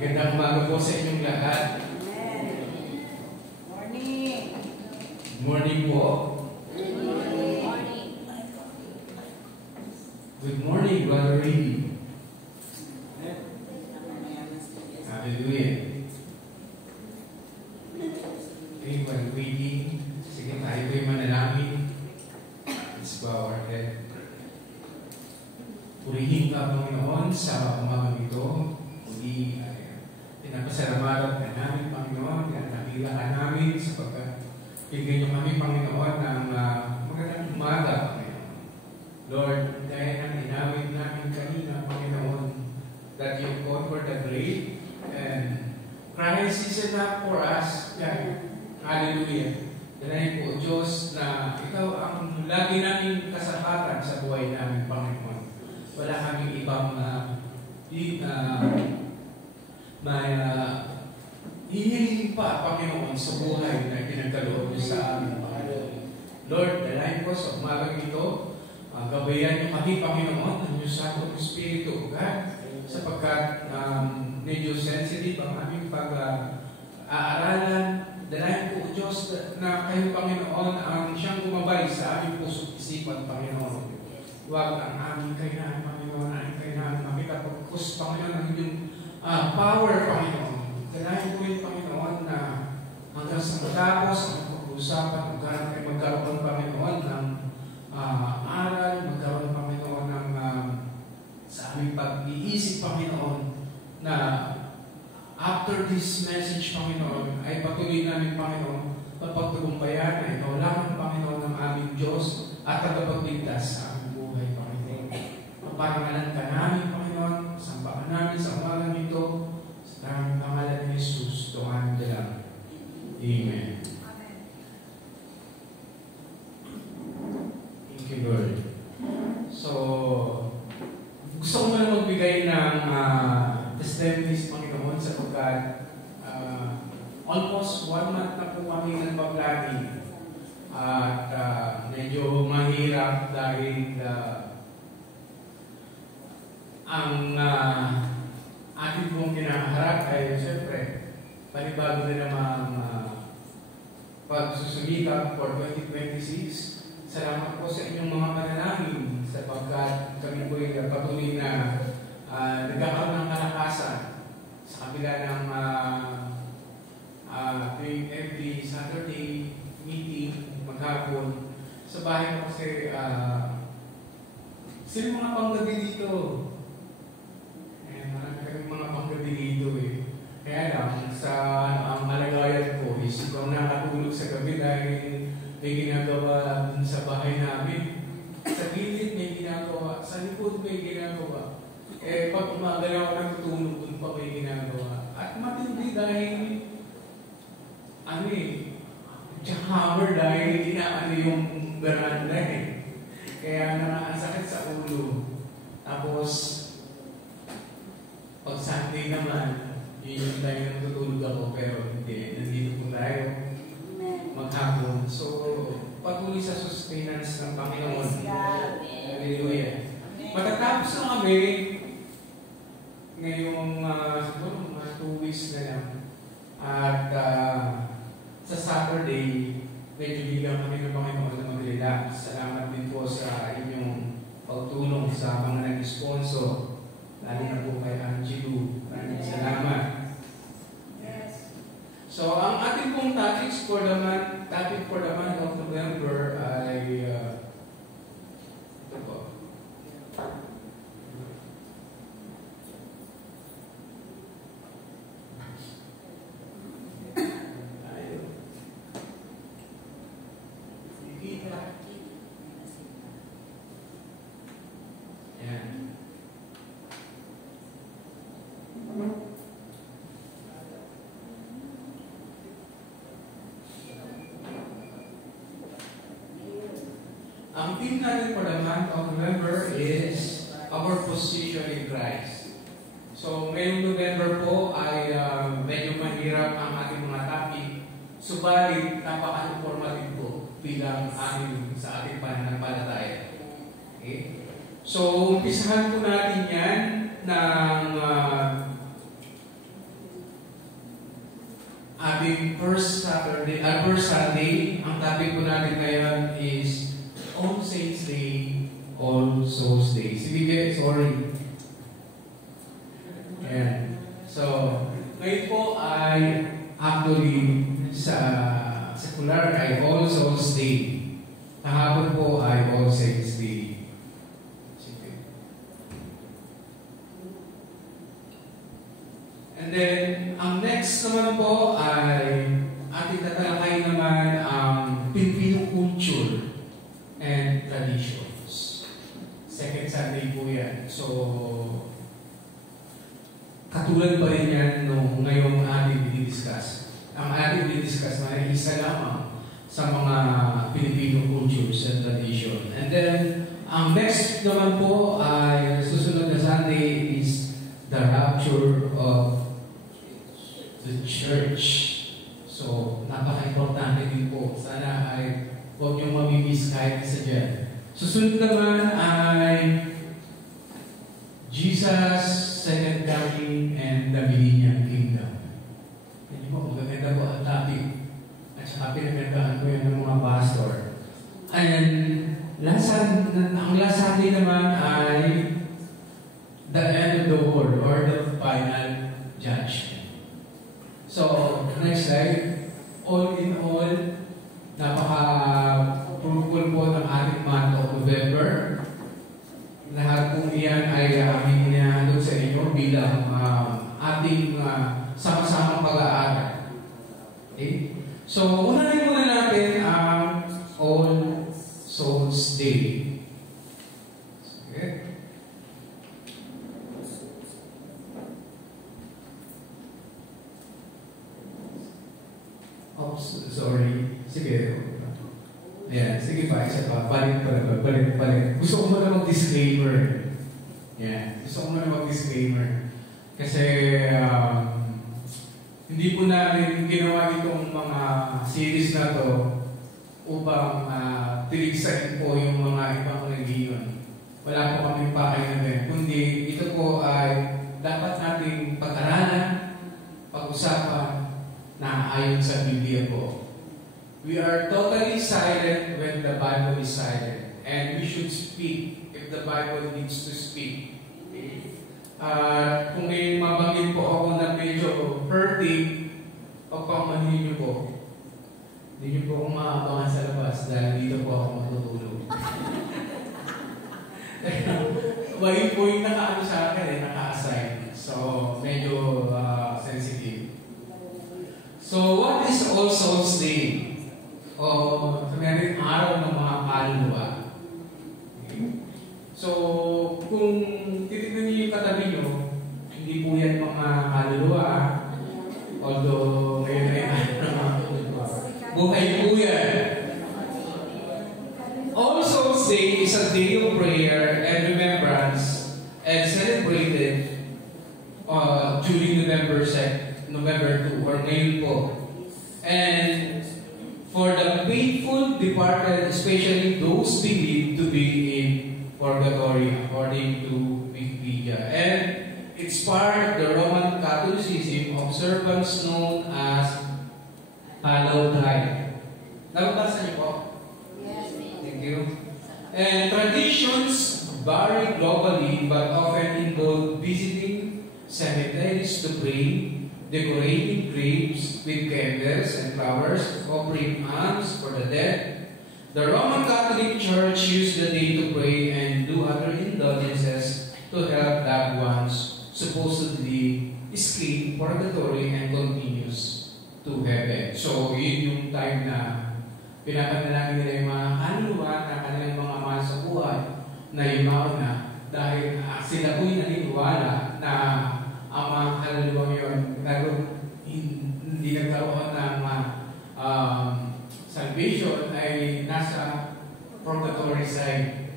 Magandang umaga po sa inyong lahat. Morning. Morning po. Good morning, Brother Reedy. Hallelujah. Okay, while waiting, sige tayo ko'y manalangin. Let's bow our head. Purihin ka, Panginoon, sa umagang ito. Muli, pinapasalamatan ka namin, Panginoon, at nakila ka namin sapagkat bigyan niyo kami, Panginoon, ng magandang umaga, Panginoon. Lord, dahil ang inawit namin kanina, Panginoon, that you conquered the grave, and Christ is enough for us. Yeah. Hallelujah. Dahil po, Diyos, na Ikaw ang lagi namin kasapatan sa buhay namin, Panginoon. Wala kaming ibang hihiling pa, Panginoon, sa buhay na pinagkaloob niyo sa amin, Panginoon. Lord, dalahin po sa umagang ito, gabayan niyo kami, Panginoon, ang iyong sakot Espiritu, God, sapagkat medyo sensitive ang aming pag-aaralan. Dalahin po, Diyos, na kayo, Panginoon, ang siyang gumabay sa aming puso't isipan, Panginoon. Huwag ang aming kailangan, Panginoon, ang kailangan makikapagpus, Panginoon, ang inyong power, Panginoon. Dalahin po yun, Panginoon, na hanggang sa matapos ang pag-uusapan, magkaroon, Panginoon, ng aral, magkaroon, Panginoon, ng sa aming pag-iisip, Panginoon, na after this message, Panginoon, ay patuloy namin, Panginoon, mapagtagumbayan na ikaw lamang, Panginoon, ng aming Diyos at tagapagligtas sa aming buhay, Panginoon. Maparangalan ka namin, Panginoon, sampakan namin sa umagang ito, sa aming pangalan ni Jesus, tumahan nila. Amen. Thank you, Lord. So, gusto ko na magbigay ng testimonies, Panginoon, sapagkat almost 1 month na po kami nagpa-planning at medyo mahirap dahil ang ating pong kinaharap ay siyempre panibago na namang pagsusumikap for 2026. Salamat po sa inyong mga panalangin sapagkat kami po ay patuloy na nagkakaroon ng kalakasan sa kabila ng every Saturday meeting maghapon sa bahay ko kasi sino mga panggabi dito? Marami kami mga panggabi dito eh. Kaya lang, ang malagayan ko is ikaw nakatulog sa gabi dahil may ginagawa dun sa bahay namin. Sa gilid may ginagawa, sa likod may ginagawa. Pag umaga lang ako natutulog, dun pa may ginagawa. At matindi dahil hammer dahil inaano yung veranda eh. Kaya nakakasakit sa ulo. Tapos, pag Sunday naman, yun yung tayo na natutulog ako, pero hindi. Nandito po tayo maghapon. So, patuloy sa sustenance ng Panginoon. Hallelujah. Matatapos na kami ngayong siguro mga 2 weeks na lang. At sa Saturday, medyo bigyan kami ng Panginoon na mag-relax. Salamat din po sa inyong pagtulong sa mga nag-sponsor. Lalo na po kay Angelo. Maraming salamat. Yes. So, ang ating pong topic for the month of November ay ito po. Ang theme natin for the month of November is our position in Christ. So, ngayong November po ay medyo mahirap ang ating mga topic, subalit napaka-informative po bilang amin sa ating pananampalataya. Okay? So, umpisahan po natin yan ng first Sunday, ang topic po natin ngayon is All Saints Day, All Souls Day. Sige, sorry. Ayan. So, ngayon po ay actually sa secular ay All Souls Day. Kahapon po ay All Saints Day. Sige. And then, ang next naman po ay ating tatalakay naman ang Filipino culture and traditions. Second Sunday po yan. So, katulad pa rin yan nung ngayong ating dinidiscuss. Ang ating dinidiscuss na isa lamang sa mga Filipino cultures and tradition. And then, ang next naman po ay susunod na Sunday is the rapture of the church. So, napaka-importante din po. Sana ay huwag niyong mamimiss kahit isa dyan. Susunod naman ay Jesus, Second Coming, and the Millennium Kingdom. Hindi po, magaganda po ang topic. At saka pinagandaan ko yan ng mga pastor. And ang last Sunday naman ay the end of the world or the final judgment. So, next slide. All in all, napaka-fruitful po ng ating month of November. Lahat po iyan ay aming inahandog sa inyo bilang ating sama-samang pag-aaral. Okay? So, unahin muna natin ang All Souls Day. Okay? Oh, sorry. Sige. Ayan, sige pa, isa pa. Balik. Gusto ko muna mag-disclaimer. Ayan, gusto ko muna mag-disclaimer. Kasi, hindi po namin ginawa itong mga series na to upang tiligsain po yung mga ibang religion. Wala po kaming pakailan. Kundi, ito po ay dapat nating pag-aralan, pag-usapan, na ayon sa Biblia po. We are totally silent when the Bible is silent. And we should speak if the Bible needs to speak. Kung may mabanggit po ako na medyo hurting, pagpamanin niyo po. Hindi niyo po akong maabangan sa labas dahil dito po ako matutulog. Why po yung naka-ano sa akin, naka-assign. So, medyo sensitive. So, what is All Souls Day? O, sabihin araw ng mga kaluluwa. Okay. So, kung titignan niyo yung katabi niyo, hindi po yan mga kaluluwa. Although, ngayon ay buhay po yan. All Souls Day is a day of prayer and remembrance and celebrated during November 2 or ngayon po. And for the faithful departed, especially those believed to be in purgatory according to Wikipedia. And it's part of the Roman Catholicism observance known as Hallowed Night. Nababasa niyo po? Yes. Thank you. And traditions vary globally but often involve visiting cemeteries to pray, decorating graves with candles and flowers, offering alms for the dead. The Roman Catholic Church used the day to pray and do other indulgences to help loved ones supposedly escape purgatory and continues to heaven. So, yun yung time na pinapanalangin nila yung mga kaluluwa na kanilang mga mahal sa buhay na yumaon na dahil sila po'y naniniwala na ang mga kaluluwa yun hindi nagkaroon ng salvation ay nasa purgatory side.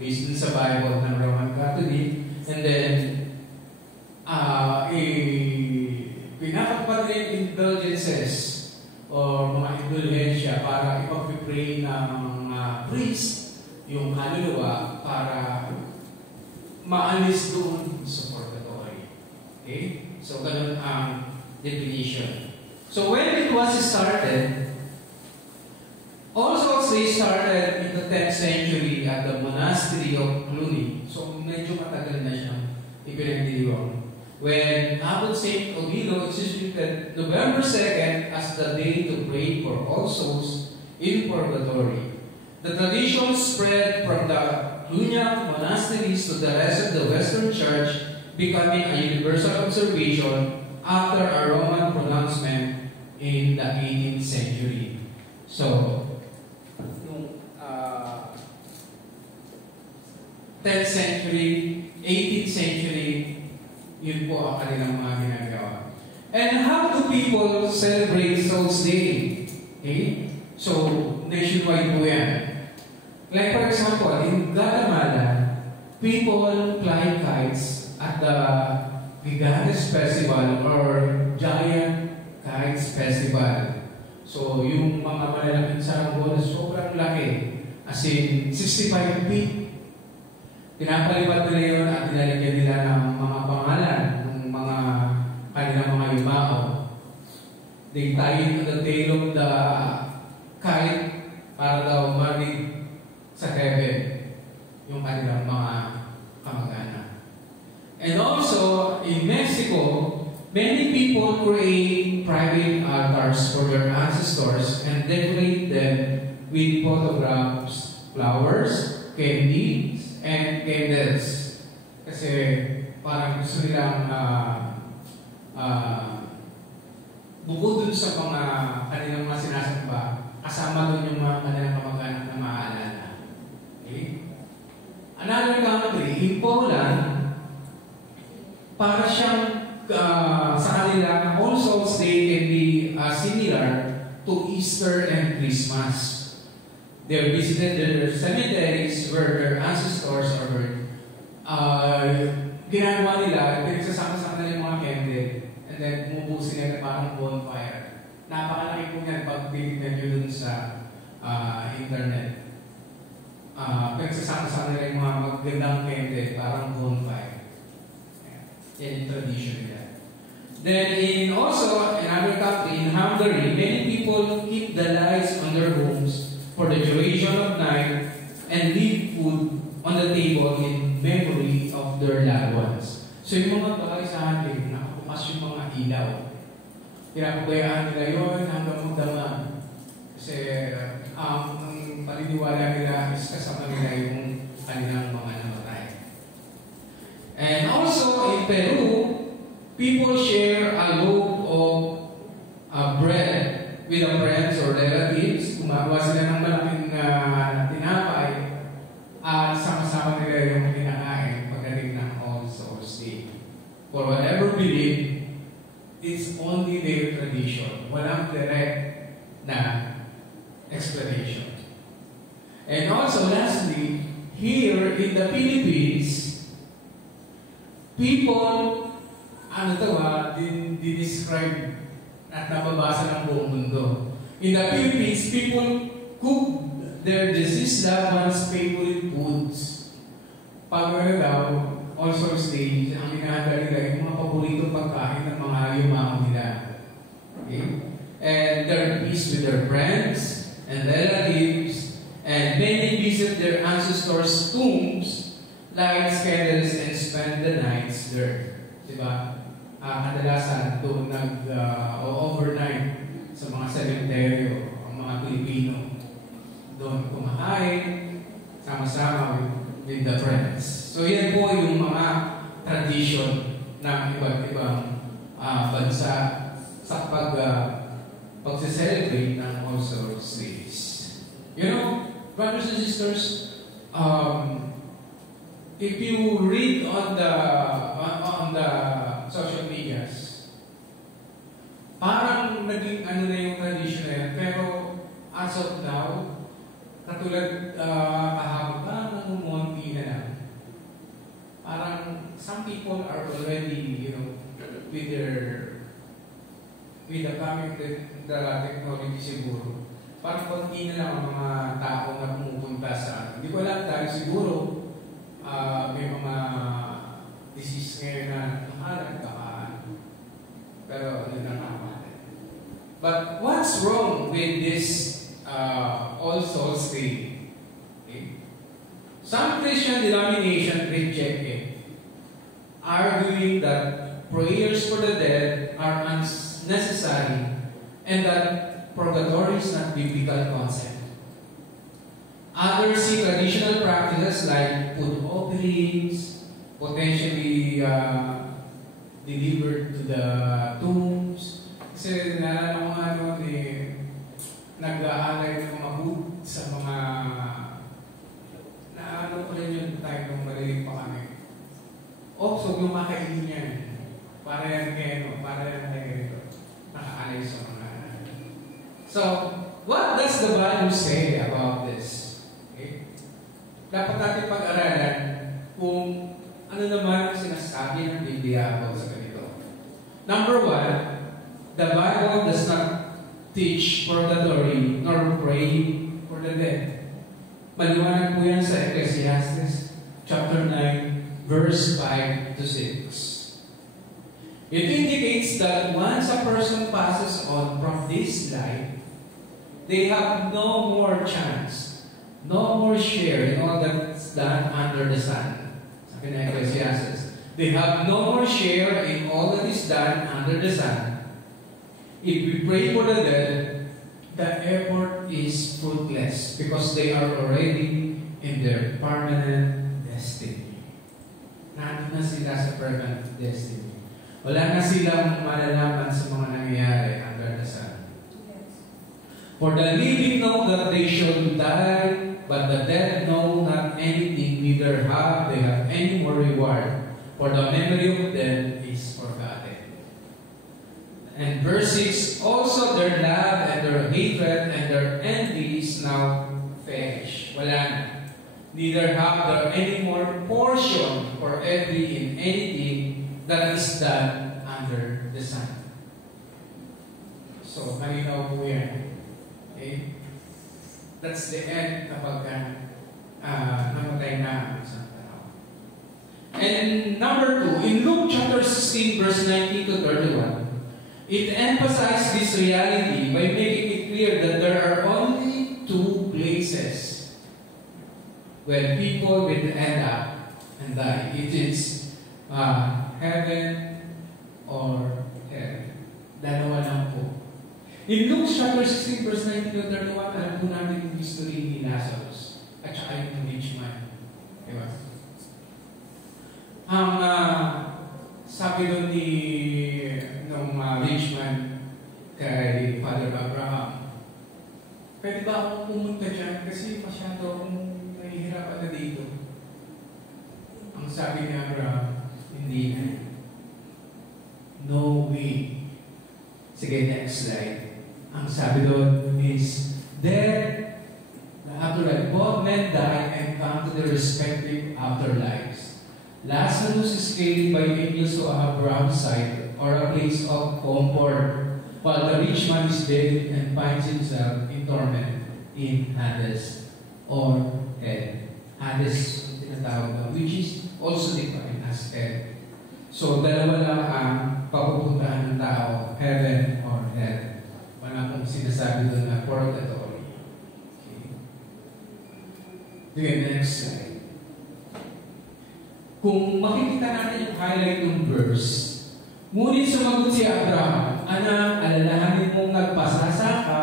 Based dun sa Bible ng Roman Catholic. And then, pinapagpad rin indulgences o mga indulgensya para ipag-pray ng priest yung kaluluwa para maalis doon sa purgatory. Okay? So, ganun ang definition. So when it was started, also they started in the 10th century at the monastery of Cluny. So medyo matagal na siya ipinagdiriwang. When Abbot St. Odilo instituted November 2nd as the day to pray for all souls in purgatory. The tradition spread from the Cluniac monasteries to the rest of the Western Church, becoming a universal observation after a Roman pronouncement in the 18th century. So, noong 10th century, 18th century, yun po ang kanilang mga ginagawa. And how do people celebrate Souls Day? Okay? So, nationwide po yan. Like for example, in Guatemala, people fly kites at the Gigantes Festival or Giant Kites Festival. So, yung mga malalaking saranggola, sobrang laki. As in, 65 feet. Pinapalipad nila yun at nilalagyan nila ng mga pangalan ng mga kanilang mga yumao. They tie it to the tail of the kite para daw marig sa heaven yung kanilang mga kamag-anak. And also, in Mexico, many people create private altars for their ancestors and decorate them with photographs, flowers, candies, and candles. Kasi parang gusto nilang bukod dun sa mga kanilang mga sinasamba, kasama dun yung mga kanilang kamag-anak na maaalala. Okay? Another country, in Poland, para siyang sa kanila, All Souls Day can be similar to Easter and Christmas. They visited their cemeteries where their ancestors are buried. Ginagawa nila, pinagsasama-sama nila yung mga candle, and then bumubusin nila parang bonfire. Napakalaki po yan pag titignan nyo dun sa internet. Pinagsasama-sama nila yung mga magandang candle, parang bonfire. Yan yung tradition nila. Then also, in another country, in Hungary, many people keep the lights on their homes for the duration of night and leave food on the table in memory of their loved ones. So yung mga bagay sa atin, nakabukas yung mga ilaw. Pinapabayaan nila yun hanggang magdama. Kasi ang paniniwala nila is kasama nila yung kanilang mga namatay. And also in Peru, people share a loaf of bread with their friends or relatives. Gumagawa sila ng malaking tinapay at sama-sama nila yung kinakain pagdating ng All Souls Day. For whatever belief, it's only their tradition. Walang direct na explanation. And also, lastly, here in the Philippines, people, describe at nababasa ng buong mundo. In the Philippines, people cook their deceased loved ones' favorite foods. Pag daw, All Souls Day, ang inahanda nila yung mga paboritong pagkain ng mga yumao nila. Okay? And they're peace with their friends and relatives, and many visit their ancestors' tombs, light candles, and spend the nights there. Diba? Kadalasan doon overnight sa mga cemetery ang mga Pilipino. Doon kumakain, sama-sama with the friends. So yan po yung mga tradition ng iba't ibang bansa sa pag-celebrate ng All Souls Days. You know, brothers and sisters, if you read on the social medias, parang naging na yung tradition na yan. Pero as of now, katulad kahapon, nangumunti na lang. Parang some people are already, with the coming the technology siguro. Parang konti na lang ang mga tao na pumupunta sa, hindi ko alam dahil siguro may mga disease ngayon na nakalag, pero ano na naman. with this All Souls Day. Okay? Some Christian denominations reject it, arguing that prayers for the dead are unnecessary and that purgatory is not biblical concept. Others see traditional practices like food offerings, potentially delivered to the tombs. Kasi naalala ko nag-aalay ng mga food sa mga naano ko rin yun tayo nung malilig pa kami. So yung makainin niya, para yan kayo, nakaalay sa mga. So, what does the Bible say about this? Okay? Dapat natin pag-aralan kung ano naman ang sinasabi ng Biblia about sa ganito. Number one, the Bible does not teach purgatory nor praying for the dead. Maliwanag po yan sa Ecclesiastes chapter 9, verse 5 to 6. It indicates that once a person passes on from this life, they have no more chance, no more share in all that's done under the sun. Sabi na Ecclesiastes, they have no more share in all that is done under the sun. If we pray for the dead, the effort is fruitless because they are already in their permanent destiny. Nandun na sila sa permanent destiny. Wala na silang malalaman sa mga nangyayari under the sun. Yes. For the living know that they shall die, but the dead know not anything, neither have they have any more reward, for the memory of them is forgotten. And verse 6, also their love and their hatred and their envy is now perished. Wala na. Neither have there any more portion or every in anything that is done under the sun. So, malinaw po yan. Okay? That's the end kapag namatay na ang isang tao. And number 2, in Luke chapter 16, verse 19 to 31, it emphasizes this reality by making it clear that there are only two places where people will end up and die. It is heaven or hell. Dalawa lang po. In Luke chapter 16, verse 19 to 31, alam po namin yung history ni Lazarus at saka yung rich man. Diba? Ang sabi doon nung rich man kay Father Abraham, pwede ba akong pumunta dyan? Kasi masyado akong nahihirapan na dito. Ang sabi ni Abraham, hindi na. No way. Sige, next slide. Ang sabi doon is, there, the afterlife, both men die and come to their respective afterlives. Lazarus is carried by angels to Abraham's side, or a place of comfort, while the rich man is buried and finds himself in torment in Hades, or hell. Hades, tinatawag, which is also defined as hell. So, dalawa lang ang papupuntahan ng tao, heaven or hell. Wala pong sinasabi doon na purgatory. Okay, next slide. Kung makikita natin yung highlight ng verse, ngunit sumagot si Abraham, anak, alalahanin mong nagpasasa ka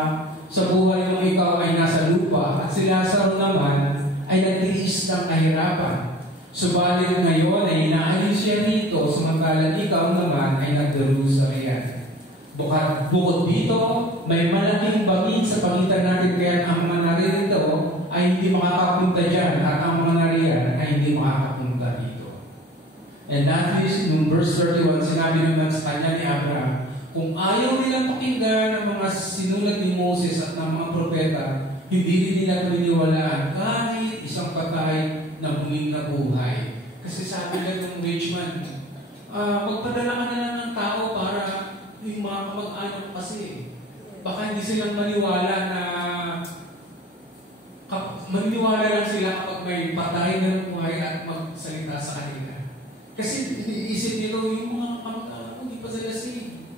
sa buhay mong ikaw ay nasa lupa at si Lazaro naman ay nagtiis ng kahirapan. Subalit ngayon ay inaalis siya dito samantalang ikaw naman ay nagdarusa sa riyan. Bukod dito, may malaking bangin sa pagitan natin kaya ang mga naririto ay hindi makakapunta dyan at ang mga nariyan ay hindi makakapunta dito. And that is, nung verse 31, sinabi naman sa kanya ni Abraham, kung ayaw nilang pakinggan ang mga sinulat ni Moses at ng mga propeta, hindi rin nila paniniwalaan kahit isang patay na muling nabuhay. Kasi sabi lang ng rich man, magpadala ka na lang ng tao para yung mga kamag-anak kasi. Baka hindi silang maniwala na maniniwala lang sila kapag may patay na buhay at magsalita sa kanila. Kasi iniisip nila yung mga kamag-anak ko, hindi pa sila saved.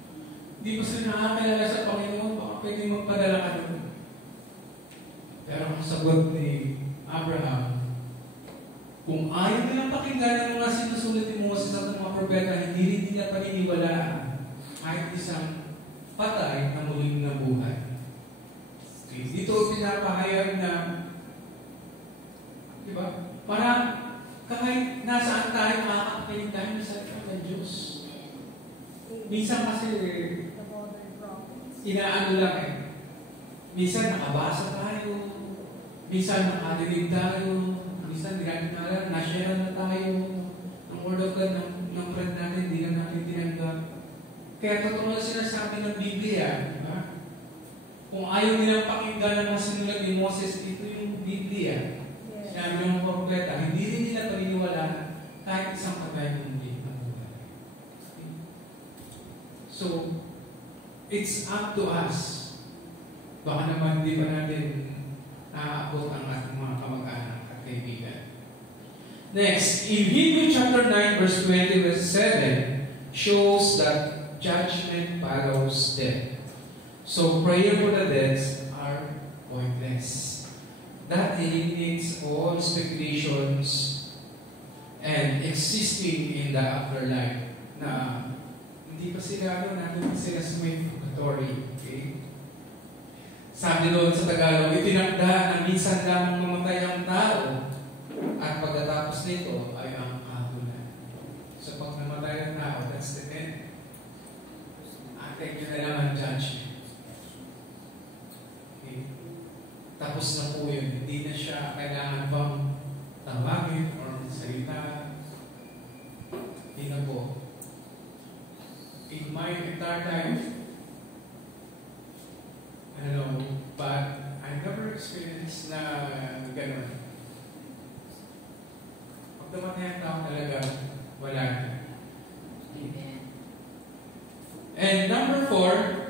Hindi pa sila nakakalala sa Panginoon. Baka pwede magpadala ka doon. Pero ang sagot ni Abraham, kung ayaw nilang pakinggan ang mga sinusulat ni Moses at ng mga propeta, hindi rin nila paniniwalaan kahit isang patay na muling nabuhay. Okay. Dito pinapahayag na, di ba? Para kahit nasaan tayo, makakapakinig tayo sa salita ng Diyos. Minsan kasi, inaano lang eh. Minsan nakabasa tayo, minsan nakadinig tayo, minsan na-share na tayo ng Word of God ng friend natin, hindi na natin tinanggap. Kaya totoo na sinasabi ng Biblia, di ba? Kung ayaw nilang pakinggan ng mga sinulat ni Moses, ito yung Biblia. Sinabi ng mga propeta, hindi rin nila paniniwala kahit isang patay hindi nabuhay. So, it's up to us. Baka naman hindi pa natin naaabot ang ating mga kamag-anak at kaibigan. Next, in Hebrews chapter 9, verse 20, verse 7, shows that judgment follows death. So, prayer for the dead are pointless. That eliminates all speculations and existing in the afterlife na hindi pa sila, nandun sila sa may purgatory. Okay? Sabi doon sa Tagalog, itinakda na minsan lamang mamatay ang tao at pagkatapos nito ay ang kahabulan. So pag namatay ang tao, that's the end. Atin yun na lang ang judgment. Okay? Tapos na po yun. Hindi na siya kailangan bang tawagin or salita. Hindi na po. In my entire life, I don't know, but I never experienced na gano'n. Pag namatay ang tao talaga, wala na. And number 4,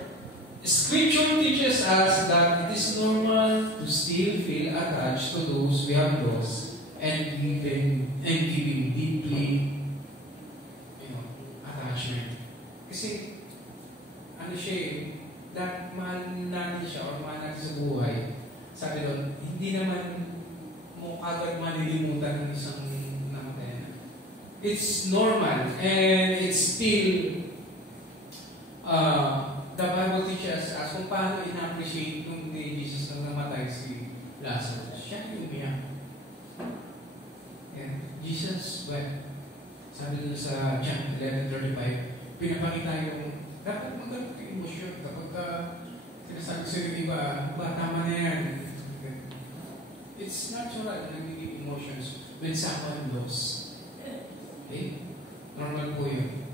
Scripture teaches us that it is normal to still feel attached to those we have lost and giving deeply, attachment. Kasi, ano siya that mahal natin siya o mahal natin sa buhay. Sabi doon, hindi naman mo kagad malilimutan ng isang namatay na. It's normal and it's still the Bible teaches us kung paano in-appreciate nung day Jesus nang namatay si Lazarus. Siya yung umiyak. And Jesus wept. Sabi doon sa John 11:35, pinapakita yung dapat magkaroon ng emosyon kapag sinasabi sa iba, tama na yan. It's natural na nagiging emotions when someone lost. Okay? Normal po yun.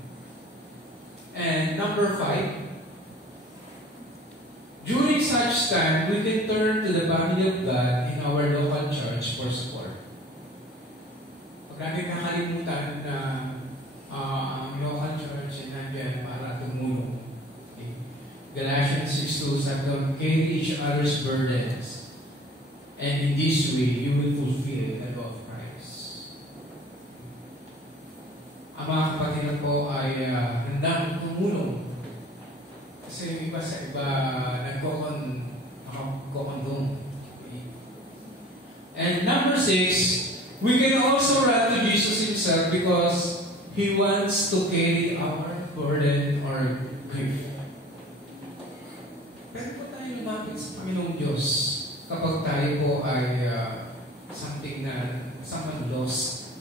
And number 5, during such time, we can turn to the family of God in our local church for support. Pag natin nakalimutan na ang local church ay nandiyan para tumulong. Okay. Galatians 6:2 sabi doon, carry each other's burdens, and in this way, you will fulfill the law of Christ. Ang mga kapatid po ay handang tumulong. Kasi yung iba sa iba nagkokondong. Okay. And number 6, we can also run to Jesus Himself because He wants to carry our burden or grief. Pwede po tayo lumapit sa Panginoong Diyos kapag tayo po ay something na someone lost.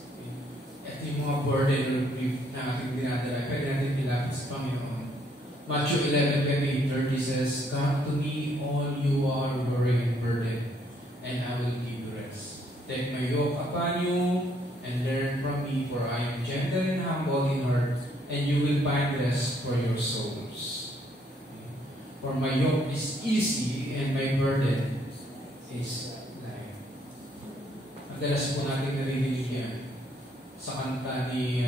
At yung mga burden or grief na ating dinadala, pwede natin ilapit sa Panginoon. Matthew 11:30 says, "Come to me, all you are weary and burdened, and I will give you rest. Take my yoke upon you, and learn from me, for I am gentle and humble in heart, and you will find rest for your souls. For my yoke is easy, and my burden is light." Madalas po natin narinig yan sa kanta ni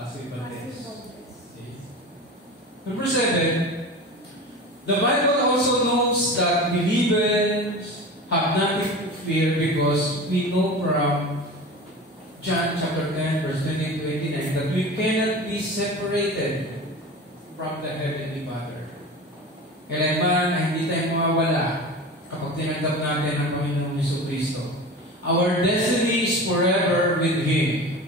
Pastor Valdez. Number 7, the Bible also knows that believers have nothing to fear because we know from John chapter 10 verse 20-29 that we cannot be separated from the Heavenly Father. Kailanman ay hindi tayo mawawala kapag tinanggap natin ang Panginoong Jesucristo. Our destiny is forever with Him.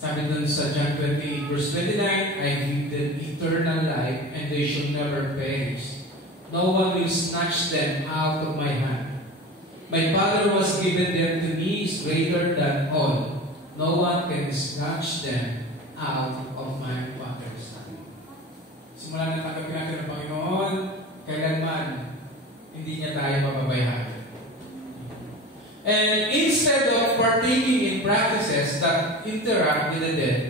Sabi dun sa John 28 verse 29, I give them eternal life and they shall never perish. No one will snatch them out of my hand. My Father who has given them to me is greater than all. No one can snatch them out of my Father's hand. Simula na tanggapin natin ng Panginoon, kailanman hindi niya tayo mababayaan. And instead of partaking in practices that interact with the dead,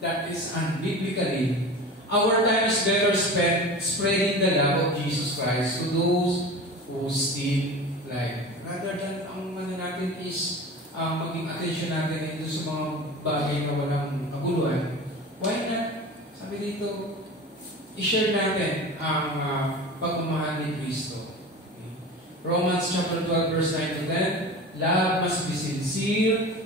that is unbiblically, our time is better spent spreading the love of Jesus Christ to those who still life. Rather than ang natin is maging attention natin ito sa mga bagay na walang kaguluhan, why not, sabi dito, i-share natin ang pagmamahal ni Kristo. Romans chapter 12 verse 9 to 10, love must be sincere,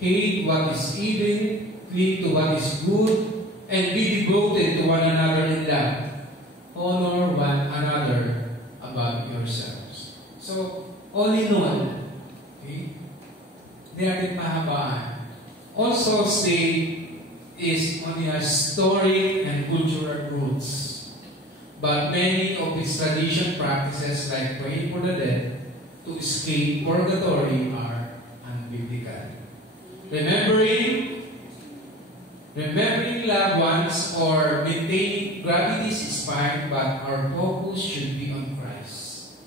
hate what is evil, cling to what is good, and be devoted to one another in love. Honor one another above yourselves. So, all in all, okay, hindi natin pahabaan. Also, stay is only a historic and cultural roots. But many of its tradition practices like praying for the dead to escape purgatory are unbiblical. Remembering loved ones or maintaining gravities is fine, but our focus should be on Christ.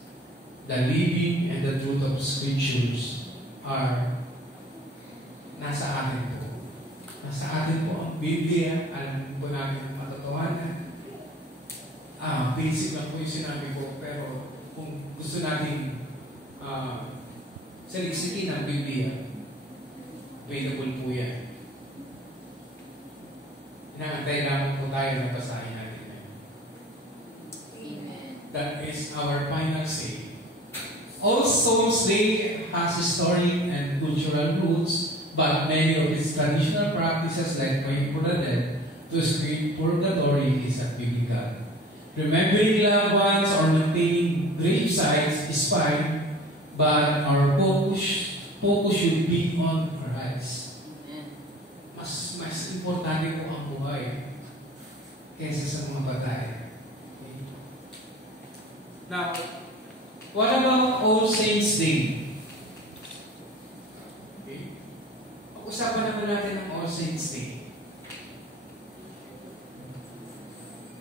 The living and the truth of Scriptures are nasa atin po. Nasa atin po ang Biblia. Alam po natin ang katotohanan. Basic lang po yung sinabi ko, pero kung gusto natin saliksikin ang Biblia, available po yan. Inaantay lang po tayo na basahin natin. Amen. That is our final say. All Souls Day has historic and cultural roots, but many of its traditional practices like praying for the dead to escape purgatory is unbiblical. Remembering loved ones or maintaining grave sites is fine, but our focus should be on Christ. Mas importante po ang buhay kaysa sa mga patay. Okay. Now, what about All Saints Day? Okay. Pag-usapan naman natin ang All Saints Day.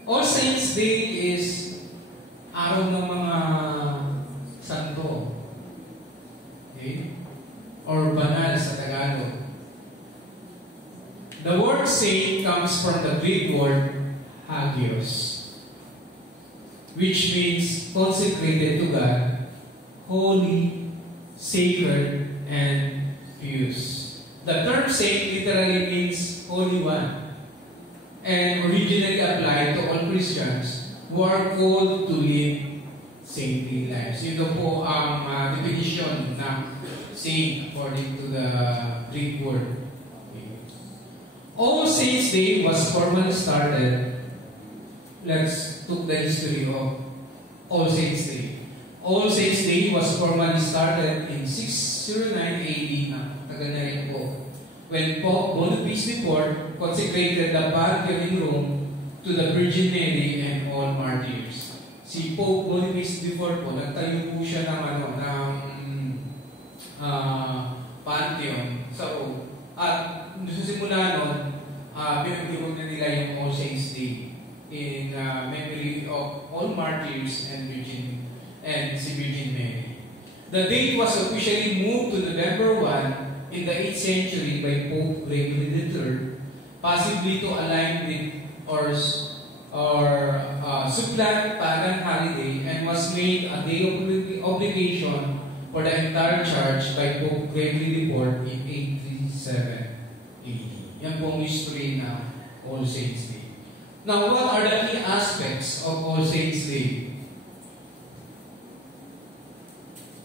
All Saints Day is araw ng mga santo. Okay? Or banal sa Tagalog. The word saint comes from the Greek word hagios, which means consecrated to God, holy, sacred, and pious. The term saint literally means holy one, and originally applied to all Christians who are called to live saintly lives. Ito po ang definition ng saint according to the Greek word. Okay. All Saints Day was formally started. Let's look the history of All Saints Day. All Saints Day was formally started in 609 AD. Tagal na rin po. When Pope Boniface IV consecrated the Pantheon in Rome to the Virgin Mary and all martyrs. Si Pope Boniface IV po, nagtayo po siya ng Pantheon sa Rome. At sa simula nun, pinagdiwag na nila yung All Saints Day in memory of all martyrs and si Virgin Mary. The date was officially moved to November 1 in the 8th century by Pope Gregory III, possibly to align with or supplant pagan holiday, and was made a day of obligation for the entire church by Pope Gregory IV in 837 AD. Yan po ang history na All Saints Day. Now, what are the key aspects of All Saints Day?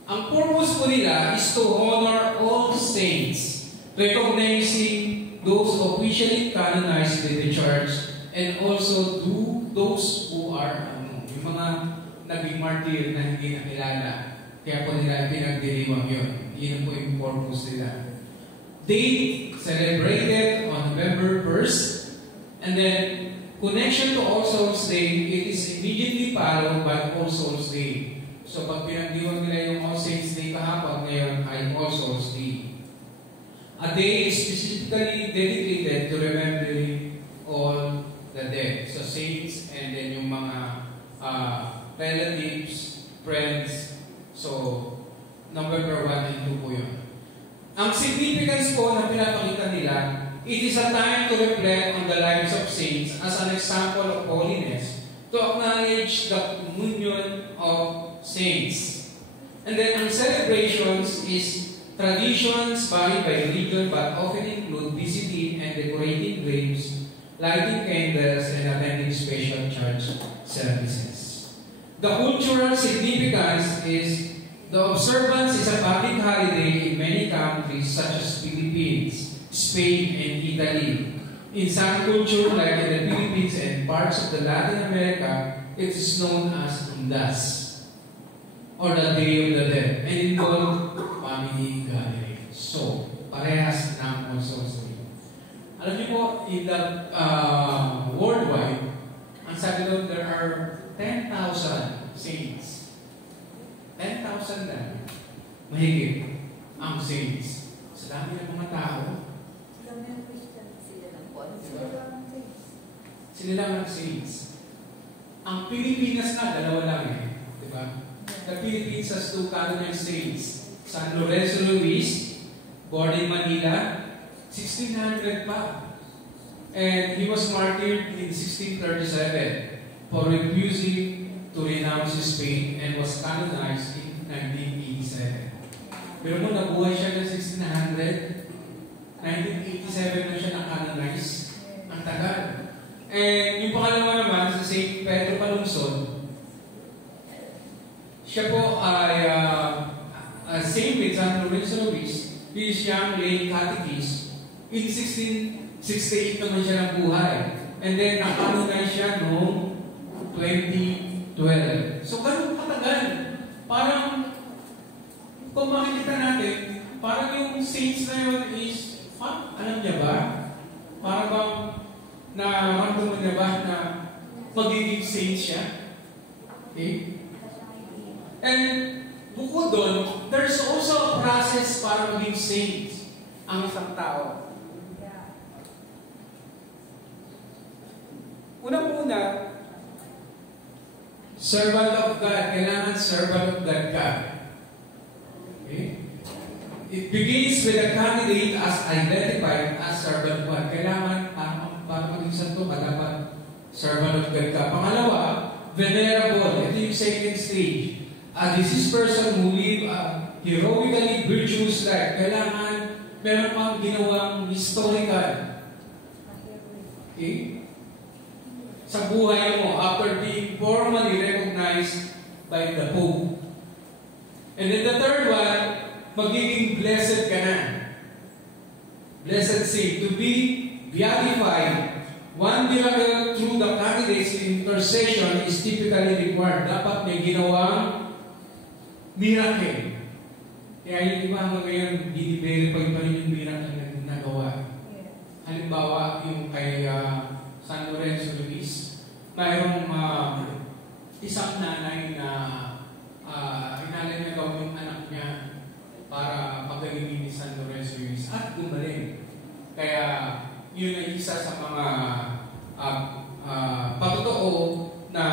Ang purpose po nila is to honor all saints, recognizing those officially canonized by the church, and also to those who are yung mga naging martyr na hindi nakilala. Kaya po nila pinagdiriwang yun. Yun po yung purpose nila. They celebrated on November 1st, and then connection to All Souls Day, it is immediately followed by All Souls Day. So pag pinagdiwang nila yung All Saints Day kahapon, ngayon ay All Souls Day. A day is specifically dedicated to remembering all the dead. So saints and then yung mga relatives, friends. So November 1 and 2 po yun. Ang significance po na pinapakita nila, it is a time to reflect on the lives of saints as an example of holiness, to acknowledge the communion of saints. And then ang celebrations is traditions varied by religion but often include visiting and decorating graves, lighting candles, and attending special church services. The cultural significance is the observance is a public holiday in many countries such as Philippines, Spain, and Italy. In some cultures like in the Philippines and parts of the Latin America, it is known as Undas, or the Day of the Dead, and involved family gathering. So, parehas ng also. Alam niyo po, in the worldwide, ang sabi doon, there are 10,000 saints. 10,000 na mahigit ang saints. Sa dami ng mga tao. Sila lang ang saints. Ang Pilipinas na, dalawa lang eh. Diba? The Philippines has 2 canonized saints. San Lorenzo Luis, born in Manila, 1600 pa. And he was martyred in 1637 for refusing to renounce his faith and was canonized in 1987. Pero nung nabuhay siya ng 1600, 1987 na siya na-canonize. Ang tagal. And yung pangalawa naman, sa St. Pedro Palungsod, siya po ay St. San Lorenzo Luis, he is young lay catechist. In 1668 naman siya nabuhay. And then, na-canonize siya noong 2012. So, ganun katagal. Parang, kung makikita natin, parang yung saints na yun is, alam niya ba? Parang bang, naramdaman niya ba na magiging saints siya? Okay? And, bukod doon, there's also a process para maging saints ang isang tao. Unang-una, servant of God. Kailangan servant of God ka. Okay? It begins with a candidate as identified as servant of God. Kailangan, para maging santo ka, dapat servant of God ka. Pangalawa, venerable. Ito yung second stage. This is person who live a heroically virtuous life. Kailangan, meron pang ginawang historical. Okay? Sa buhay mo, after being formally recognized by the Pope. And then the third one, magiging blessed ka na. Blessed saint, to be beatified. One miracle through the candidate's intercession is typically required. Dapat may ginawang miracle. Kaya yung iba ngayon, bini-verify pa rin yung miracle na ginagawa. Halimbawa, yung kay San Lorenzo Luis, mayroong isang nanay na inalay niya daw yung anak niya para pagalingin ni San Lorenzo Luis at gumaling. Kaya yun ay isa sa mga patotoo na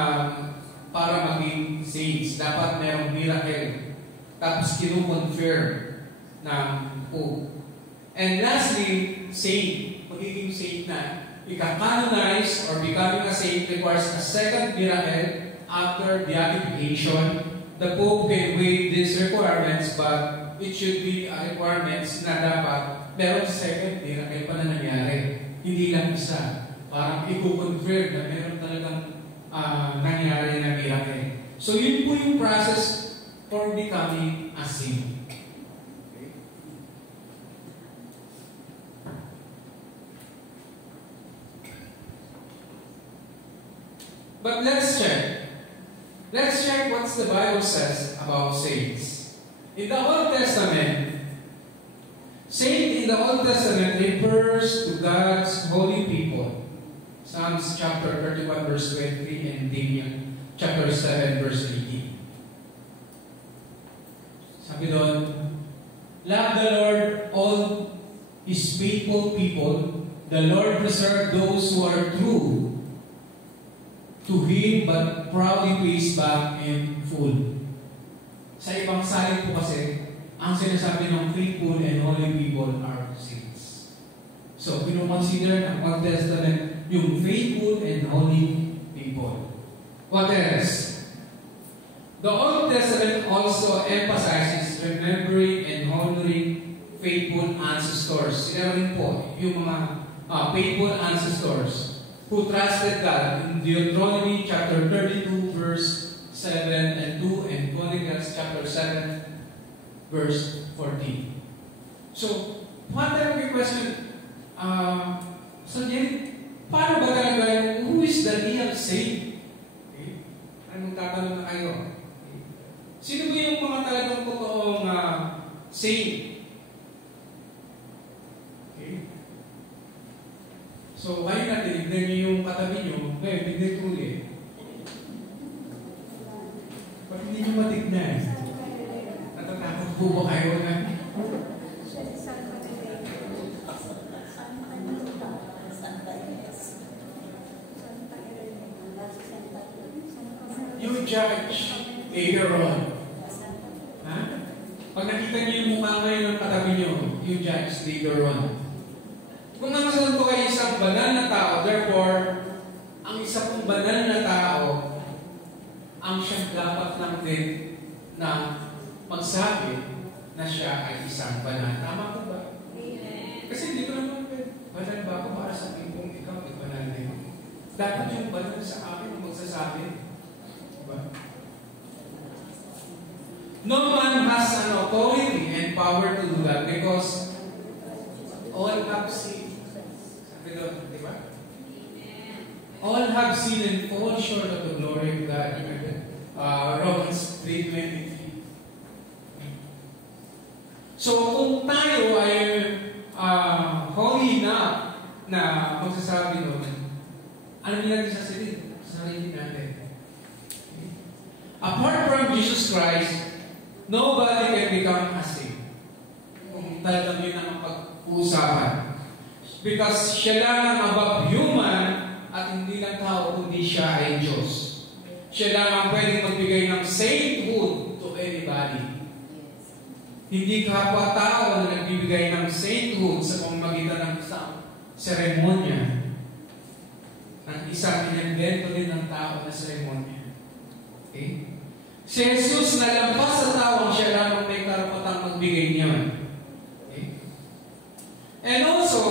para maging saints, dapat mayroong miracle. Tapos kinukonfirm ng Pope. And lastly, saint. Magiging saint na. Ika-canonize or becoming a saint requires a second miracle after beatification. The Pope can waive these requirements, but it should be a requirements na dapat meron second miracle pa na nangyari. Hindi lang isa. Parang i-confirm na meron talagang nangyari na miracle. So yun po yung process for becoming a saint. But let's check. Let's check what the Bible says about saints. In the Old Testament, saint in the Old Testament refers to God's holy people. Psalms chapter 31 verse 23 and Daniel chapter 7 verse 18. Sabi doon, love the Lord, all His faithful people. The Lord preserve those who are true to Him, but proudly pays back in full. Sa ibang salin po kasi, ang sinasabi ng faithful and holy people are saints. So, pinoconsider ng Old Testament yung faithful and holy people. What else? The Old Testament also emphasizes remembering and honoring faithful ancestors. Sila rin po, yung mga faithful ancestors who trusted God in Deuteronomy chapter 32 verse 7 and 2 and Chronicles chapter 7 verse 14. So, one time we question, so paano ba talaga who is the real saint? Okay? Ano magtatanong na kayo? Okay. Sino ba yung mga talagang totoong saint? Okay? So, kayo na tinignan nyo yung katabi nyo, ngayon, hindi truly. Ba't hindi nyo matignan? Natatakot po ba kayo na? You judge later on. Ha? Pag nakita niyo yung mukha ngayon ng katabi niyo, you judge later on. Kung nakasunod ko kayo isang banal na tao, therefore, ang isa pong banal na tao, ang siyang dapat lang din na magsabi na siya ay isang banal. Tama ko ba? Kasi hindi ko naman banal ba ako para sa akin kung ikaw ay banal na yun. Dapat yung banal sa akin ang magsasabi. Diba? No man has an authority and power to do that because all have sinned. Sabi doon, di ba? All have sinned and fall short of the glory of God. Romans 3:23. So, kung tayo ay holy na magsasabi doon, ano natin sa sarili natin? Okay. Apart from Jesus Christ, nobody can become a saint. Kung talagang yun ang pag-uusapan. Because siya lang ang above human at hindi lang tao, kundi siya ay Diyos. Siya lang ang pwedeng magbigay ng sainthood to anybody. Hindi kapwa-tao na nagbibigay ng sainthood sa pamamagitan ng isang seremonya. Ng isang inimbento din ng tao na seremonya. Okay? Si Jesus na lampas sa tao, siya lang ang may karapatang magbigay niyon. Okay? And also,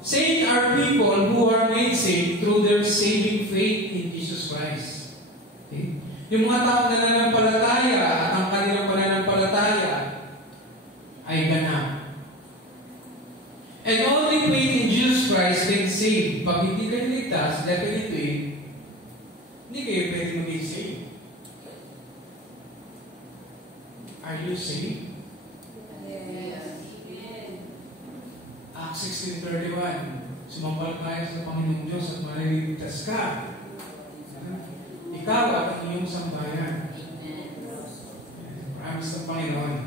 saints are people who are made saint through their saving faith in Jesus Christ. Okay? Yung mga tao na nananampalataya at ang kanilang pananampalataya ay ganap. And only faith in Jesus Christ can save. Pag hindi kayo ligtas, definitely, hindi kayo pwede maging saved. Are you saved? Yes. Acts 16:31, sumampalataya sa Panginoong Diyos at maliligtas ka. Ikaw at ang iyong sambayan. Maraming sa Panginoon.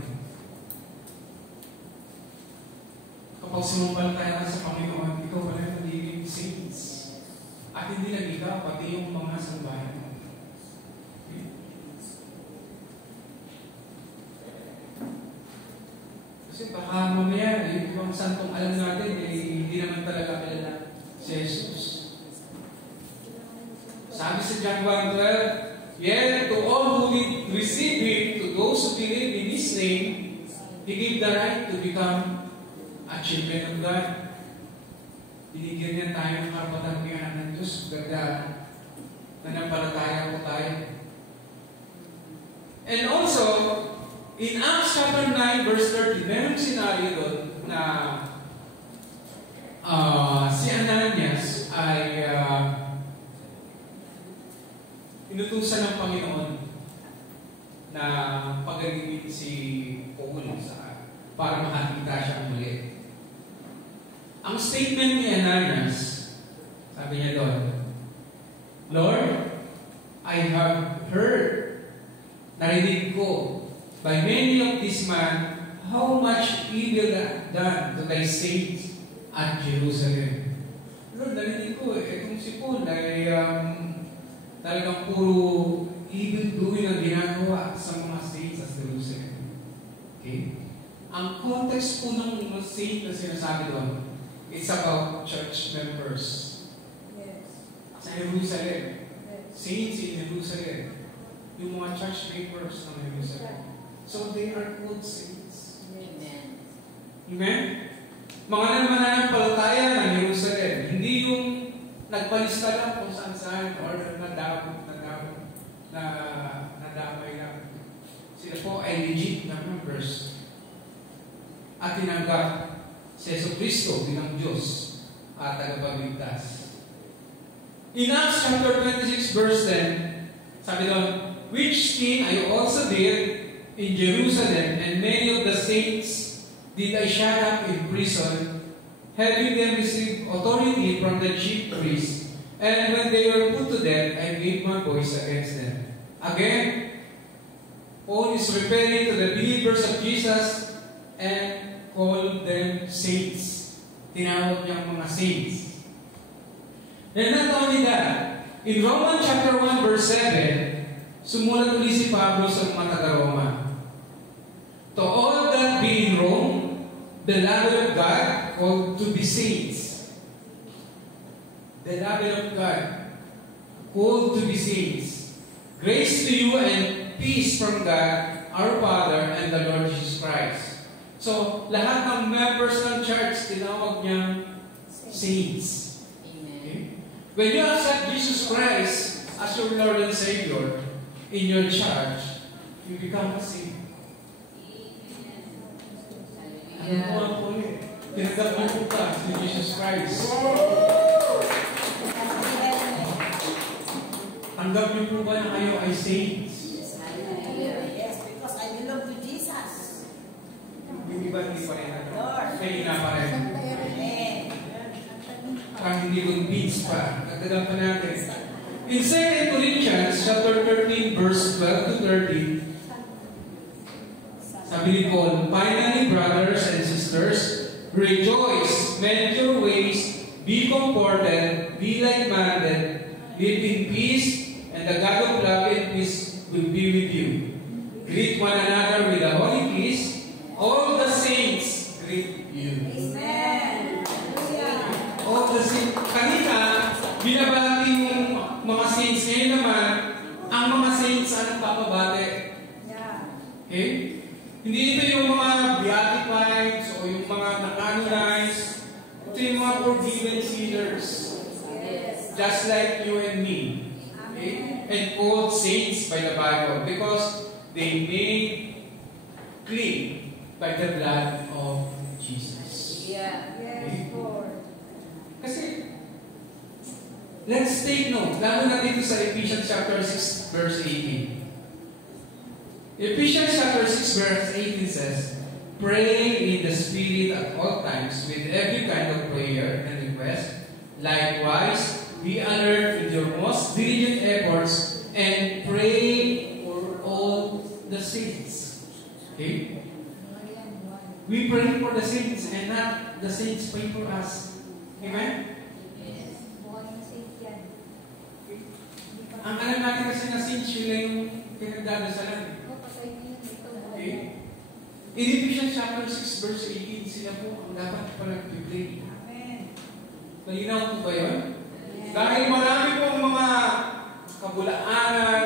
Kapag sumampalataya ka sa Panginoon, ikaw wala yung magiging saints. At hindi lang ikaw, pati yung mga sambayan mo. Kasi baka mamaya, yung ibang santong alam natin, hindi naman talaga kilala si Jesus. Sabi sa John 1:12, yet to all who did receive Him, to those who believe in His name, He gave the right to become a children of God. Binigyan niya tayo ng karapatang may anak ng Diyos. Ganda, nanampalataya po tayo. And also, in Acts chapter 9 verse 30, merong scenario doon na si Ananias ay para makakita siya muli. Ang statement ni Ananias, sabi niya doon, Lord, I have heard, narinig ko, by many of this man, how much evil done to thy saints at Jerusalem. Lord, narinig ko, itong si Paul ay talagang puro evil doing ang ginagawa sa mga saints sa Jerusalem. Okay? Ang context po ng saint na sinasabi doon, it's about church members. Yes. Sa Jerusalem. Yes. Saints in Jerusalem. Yung mga church members ng Jerusalem. So they are called saints. Amen. Amen? Mga mananampalataya ng Jerusalem. Hindi yung nagpalista lang kung saan-saan or nadamay lang. Sila po ay legit na members. At tinanggap si Jesucristo bilang Diyos at tagapagligtas. In Acts chapter 26 verse 10, sabi doon, which thing I also did in Jerusalem, and many of the saints did I shut up in prison, having them receive authority from the chief priests. And when they were put to death, I gave my voice against them. Again, Paul is referring to the believers of Jesus and called them saints. Tinawag niyang mga saints. And not only that, in Romans chapter 1 verse 7, sumulat ulit si Pablo sa mga taga-Roma. To all that be in Rome, the beloved of God, called to be saints. The beloved of God, called to be saints. Grace to you and peace from God, our Father, and the Lord Jesus Christ. So, lahat ng members ng church, tinawag niyang saints. Okay? When you accept Jesus Christ as your Lord and Savior in your church, you become a saint. Ano po ang ulit? Tinagap mo po ka si Jesus Christ. Tanggap niyo po ba na kayo ay saints? Yes, because I belong to Jesus. Hindi ba hindi pa rin ano? Kaya na pa rin. Amen. Parang hindi convinced pa. Nagdagan pa natin. In 2 Corinthians chapter 13 verse 12 to 13, sabi ni Paul, finally, brothers and sisters, rejoice, mend your ways, be comforted, be like-minded, live in peace, and the God of love and peace will be with you. Greet one another with a holy kiss. All the saints greet you. Amen. All the saints. Kanina, binabati yung mga saints. Ngayon naman, ang mga saints ang papabati. Okay? Hindi ito yung mga beatified o yung mga na-canonized. Ito yung mga forgiven sinners. Just like you and me. Okay? And called saints by the Bible because they made clean by the blood of Jesus. Yeah. Yes, Lord. Kasi, let's take note. Lalo na dito sa Ephesians chapter 6 verse 18. Ephesians chapter 6 verse 18 says, pray in the Spirit at all times with every kind of prayer and request. Likewise, be alert with your most diligent efforts and pray for all the saints. Okay? We pray for the saints and not the saints pray for us. Amen? Ang alam natin kasi na saints, yun lang yung pinagdadasalan. Okay? In Ephesians chapter 6 verse 18, sila po ang dapat pala nag-pray. Amen. Malinaw po ba yun? Dahil marami pong mga kabulaanan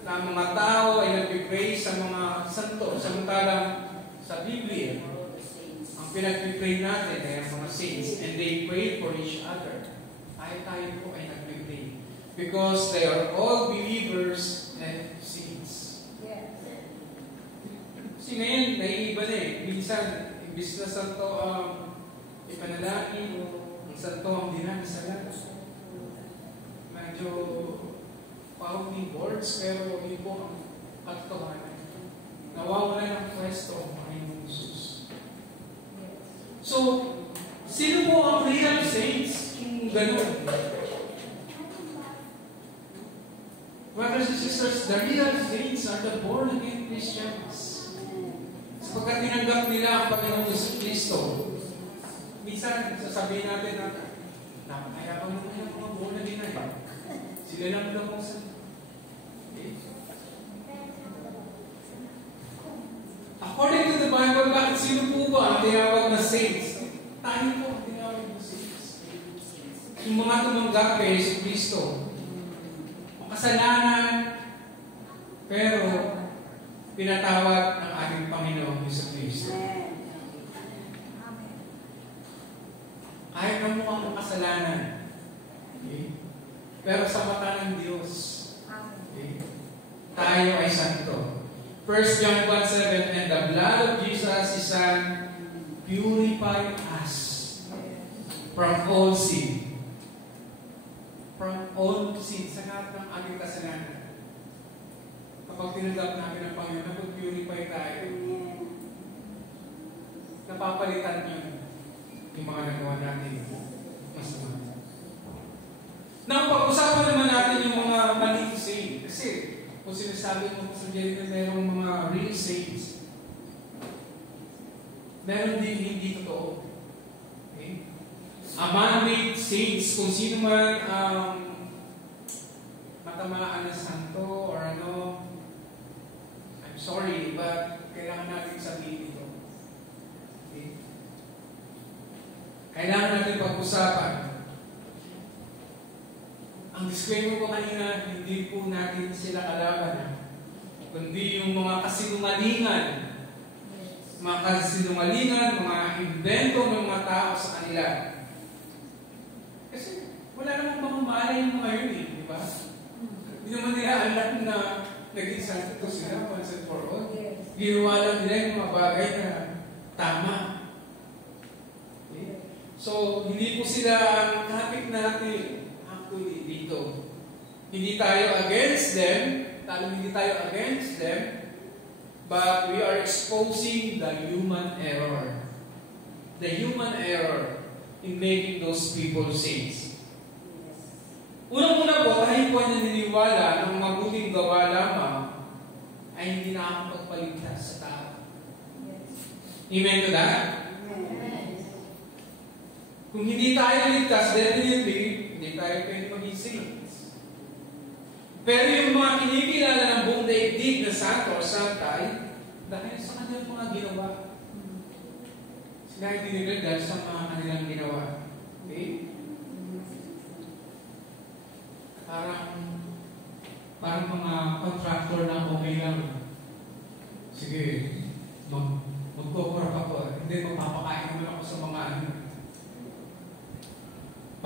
na mga tao ay nag-pray sa mga santo, samantalang sa Biblia, ang pinag-pray natin ay ang mga saints, and they pray for each other. Tayo po ay nag-pray. Because they are all believers and saints. Yes. Kasi ngayon, naiiba na eh. Minsan, imbis na santo ang ipanalangin, ang santo ang dinamisalan. Medyo founding boards, pero hindi po ang katotohanan. Nawawala ng pwesto ang Panginoong Jesus. So, sino po ang real saints? Kung gano'n. Brothers and sisters, the real saints are the born-again Christians. Sapagkat tinanggap nila ang Panginoong Kristo. Minsan, sasabihin natin na, napakayabang naman ang mga born-again na yun. Sila lang daw kung saan. Okay. According to the Bible, bakit sino po ba ang tinawag na saints? Tayo po ang tinawag na saints. Yung mga tumanggap kay Yesu Kristo. Kasalanan, pero pinatawad ng ating Panginoong Yesu Kristo. Kahit na mo ang kasalanan, okay? Pero sa mata ng Diyos, okay? Tayo ay santo. 1 John 1:7, and the blood of Jesus, His Son, purify us from all sin. From all sin, sa lahat ng ating kasalanan. Kapag tinanggap namin ang Panginoon, napag-purify tayo. Napapalitan yun yung mga nagawa natin. Masama. Nang pag-usapan naman natin yung mga maling saint. Kasi, kung sinasabi mo sa Jericho, mayroong mga real saints. Meron din hindi totoo. Okay? A man-made saints, kung sino man ang matamaan na santo or ano, I'm sorry, but kailangan natin sabihin ito. Okay? Kailangan natin pag-usapan. Ang disclaimer ko kanina, hindi po natin sila kalaban, kundi yung mga kasinungalingan, mga invento ng mga tao sa kanila. Kasi wala namang mamamalay yung mga yun, di ba? Hindi naman nila alam na naging santo sila once and for all. Ginawa lang nila yung mga bagay na tama. Okay? So, hindi po sila ang topic natin actually dito. Hindi tayo against them, but we are exposing the human error. The human error in making those people saints. Unang-una po, tayo po ay naniniwala ng mabuting gawa lamang ay hindi nakakapagpaligtas sa tao. Amen to that? Kung hindi tayo ligtas, definitely, hindi tayo pwede maging saints. Pero yung mga kinikilala ng buong daigdig na santo o santay, dahil sa kanilang mga ginawa. Sila ay dinigil dahil sa mga kanilang ginawa. Okay? Parang mga contractor na okay lang. Sige, magkukurap ako. Hindi, magpapakain naman ako sa mga ano.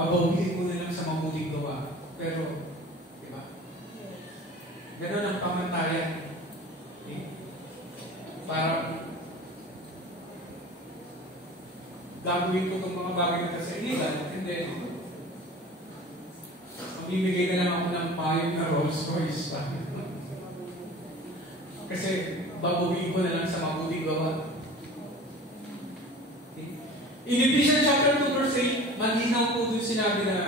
Babawiin ko na lang sa mabuting gawa. Pero, di ba? Ganon ang pamantayan. Okay? Parang gagawin ko itong mga bagay na sa iligan, and then mamimigay na lang ako ng payo na Rolls Royce pa. Kasi babawiin ko na lang sa mabuting gawa. In Ephesians chapter 2 verse 8, malinaw po doon sinabi na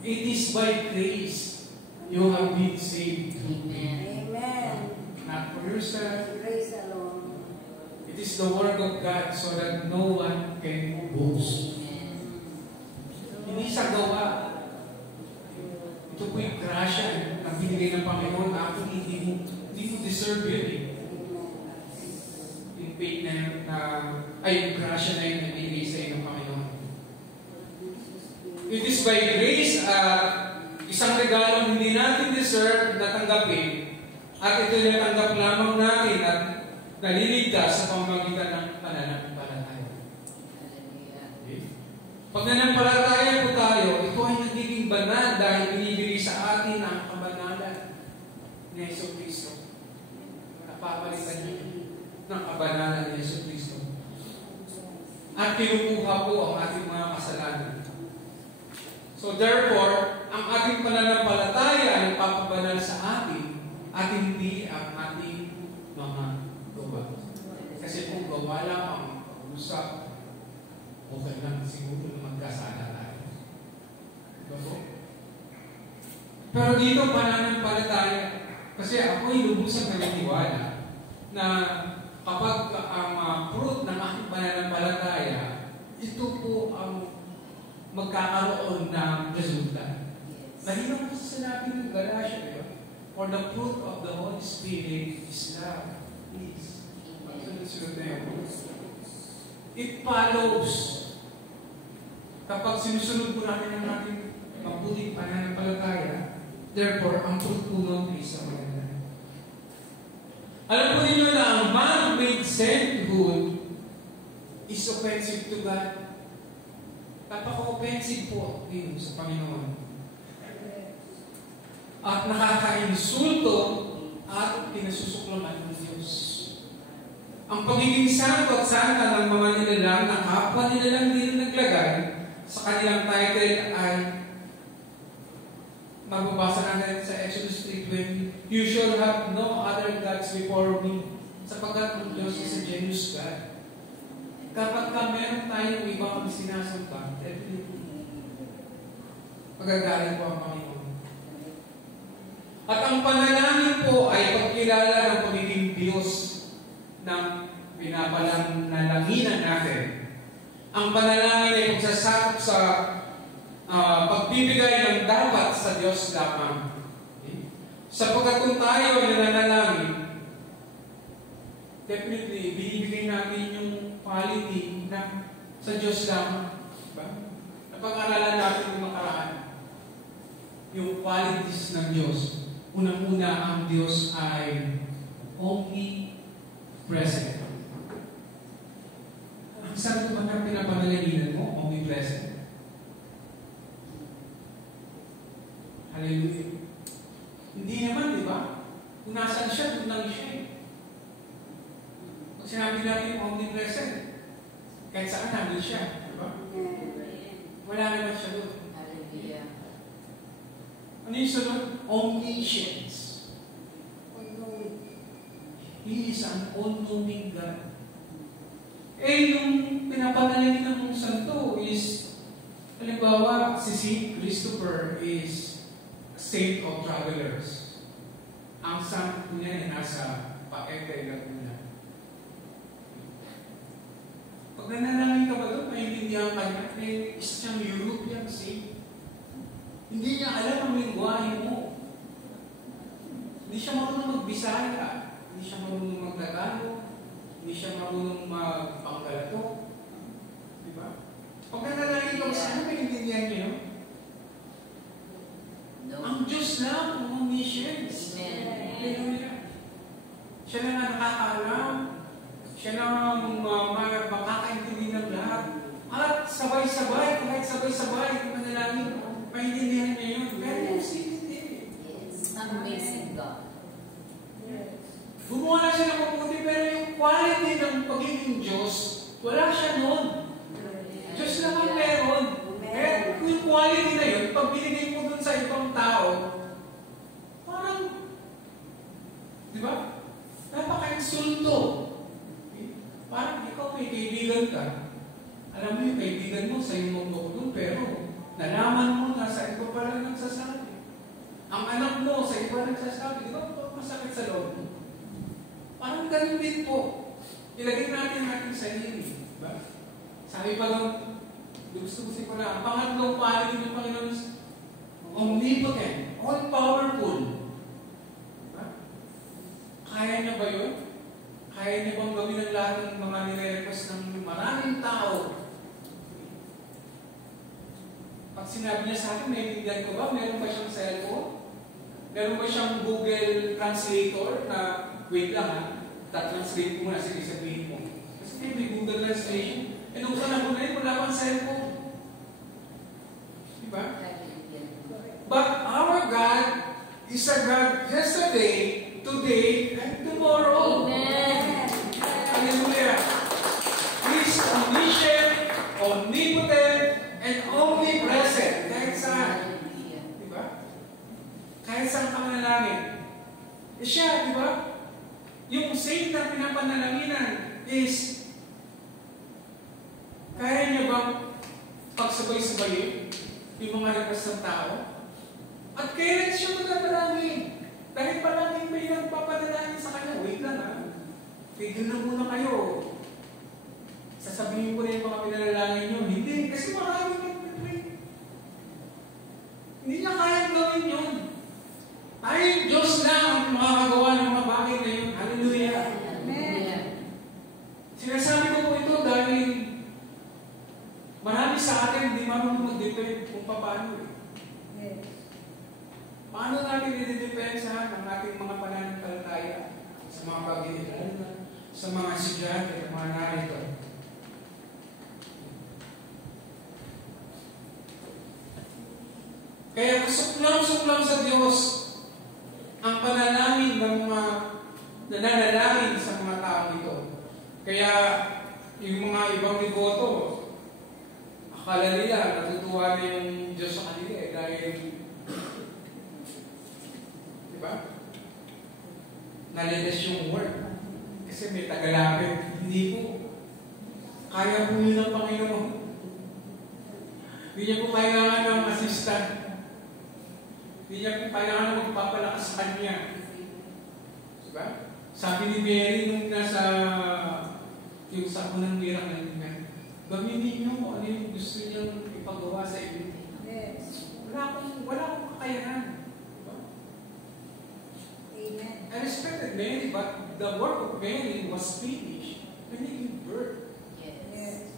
it is by grace you have been saved. Amen. Not for yourself. Grace alone. It is the work of God so that no one can boast. Hindi sa gawa. Ito po yung grasya na binigay ng Panginoon. Actually, hindi mo deserve yun eh. Yung faith na yun, yung grasya na yun na binigay sa inyo ng Panginoon. It is by grace, isang regalo hindi natin deserve na tanggapin, at ito natanggap lamang natin at naliligtas sa pamamagitan ng pananampalataya. Okay? Pag nananampalataya po tayo, ito ay nagiging banal dahil binibigay sa atin ang kabanalan ni Yesu Kristo. Napapalitan niyo ng kabanalan ni Yesu Kristo. At kinukuha po ang ating mga kasalanan. So therefore, ang ating pananampalataya ay papabanal sa atin at hindi ang ating mga gawa. Kasi kung gawa lamang ang usap, okay lang siguro na magkasala tayo. Diba po? Pero dito pananampalataya, kasi ako'y lubusang naniniwala na kapag ang fruit ng aking pananampalataya, ito po ang magkakaroon ng resulta. Mahirap po sa sinabi ng Galatia, diba? For the fruit of the Holy Spirit is love, peace. Sunod-sunod na yun. It follows. Kapag sinusunod po natin ang ating mabuting pananampalataya, therefore, ang fruit po nun ay sa maganda. Alam po ninyo na ang man-made sainthood is offensive to God. Napaka-offensive po din sa Panginoon. At nakaka-insulto at pinasusuklaman ng Diyos. Ang pagiging santo at santa ng mga nilalang na kapwa nilalang din naglagay sa kanilang title ay mababasa natin sa Exodus 3:20, "You shall have no other gods before me," sapagkat ang Diyos is a jealous God. Kapag meron tayong ibang sinasamba, definitely magagaling po ang Panginoon. At ang panalangin po ay pagkilala ng pagiging Diyos ng pinapalanginan natin. Ang panalangin ay pagsasakop sa pagbibigay ng dapat sa Diyos lamang. Okay? Sapagkat kung tayo ay nananalangin, definitely, binibigay natin yung quality na sa Diyos lamang. Diba? Napag-aralan natin yung makaraan. Yung qualities ng Diyos. Unang-una, ang Diyos ay omnipresent. Ang santo ba na pinapanalangin mo, omnipresent? Hallelujah. Hindi naman, di ba? Kung nasan siya, doon lang siya. Pag sinabi natin omnipresent, kahit saan namin siya, di ba? Wala naman siya doon. Hallelujah. Ano yung sunod? Omniscience. He is an all-knowing God. Yung pinapanalangin ng mong santo is, halimbawa, si Saint Christopher is a saint of travelers. Ang santo niya ay nasa Paete, Laguna. Pag nanalangin ka ba doon, maintindihan ka niya, isa siyang European saint. Hindi niya alam ang lingwahe mo. Hindi siya marunong magbisaya. Hindi siya marunong magtagalog. Hindi siya marunong magpanggalato. Diba? Pag nanalangin ka, saan maintindihan niyo? No. Ang Diyos lang, ang omniscience. Hallelujah. Siya na nga nakakaalam. Siya na makakaintindi ng lahat. At sabay-sabay, kahit sabay-sabay, manalangin, maintindihan niya yun. Very easy. Yes. Amazing God. Gumawa na siya ng mabuti, pero yung quality ng pagiging Diyos, wala siya noon. Diyos lang ang meron. Eh, yung quality na yun, pag binigay mo dun sa ibang tao, parang, di ba? Napaka-insulto. Parang ikaw may kaibigan ka. Alam mo yung kaibigan mo sa iyong magdoktor, pero nalaman mo na sa iba pala nagsasabi. Ang anak mo sa iba nagsasabi, di ba? Masakit sa loob mo. Parang ganun din po. Ilagay natin natin sa sarili. Diba? Sabi pa lang, gusto ko na, ang pangatlong quality ng Panginoon is omnipotent, all-powerful. Diba? Kaya niya ba yun? Kaya niya bang gawin ang lahat ng mga nire-request ng maraming tao? Pag sinabi niya sa akin, may binigyan ko ba? Meron ba siyang cellphone? Meron ba siyang Google Translator na, wait lang ha, tatranslate ko muna, sige sabihin mo. Kasi may Google Translation. E nung panahon na yun, wala pang cellphone. Diba? But our God is a God yesterday, today, and tomorrow. Amen. Hallelujah. He is omniscient, omnipotent, and omnipresent. Kahit saan. Diba? Kahit saan ka manalangin. Eh siya, diba? Yung saint na pinapanalanginan is Kaya niya bang pagsabay-sabayin yung mga request ng tao? At kailan siya magdadalangin? Dahil palaging may nagpapadalangin sa kanya. Wait lang ha. Tigil na muna kayo. Sasabihin ko na yung mga pinalalangin nyo. Hindi, kasi marami nag-pray. Hindi niya kayang gawin yun. Ay, Diyos na ang makakagawa ng mga bagay na yun. Hallelujah. Amen. Sinasabi ko po ito dahil marami sa atin hindi marunong mag-depend kung paano. Paano natin i-depensahan ang ating mga pananampalataya sa mga pag-iilan, sa mga estudyante, at mga narito. Kaya suklam-suklam sa Diyos ang panalangin ng mga nananalangin sa mga tao ito. Kaya yung mga ibang devoto, akala nila natutuwa na yung Diyos sa kanila dahil diba? Nalilis yung word. Kasi may tagalapit. Hindi po. Kaya po yun ng Panginoon. Hindi niya po kailangan ng assistant. Hindi niya po kailangan magpapalakas sa kanya. Diba? Sabi ni Mary nung nasa yung sa unang miracle niya, gamitin niyo kung ano yung gusto niyang ipagawa sa inyo. Yes. Wala akong kakayahan. I respected Mary, but the work of Mary was finished when he gave birth. Yes.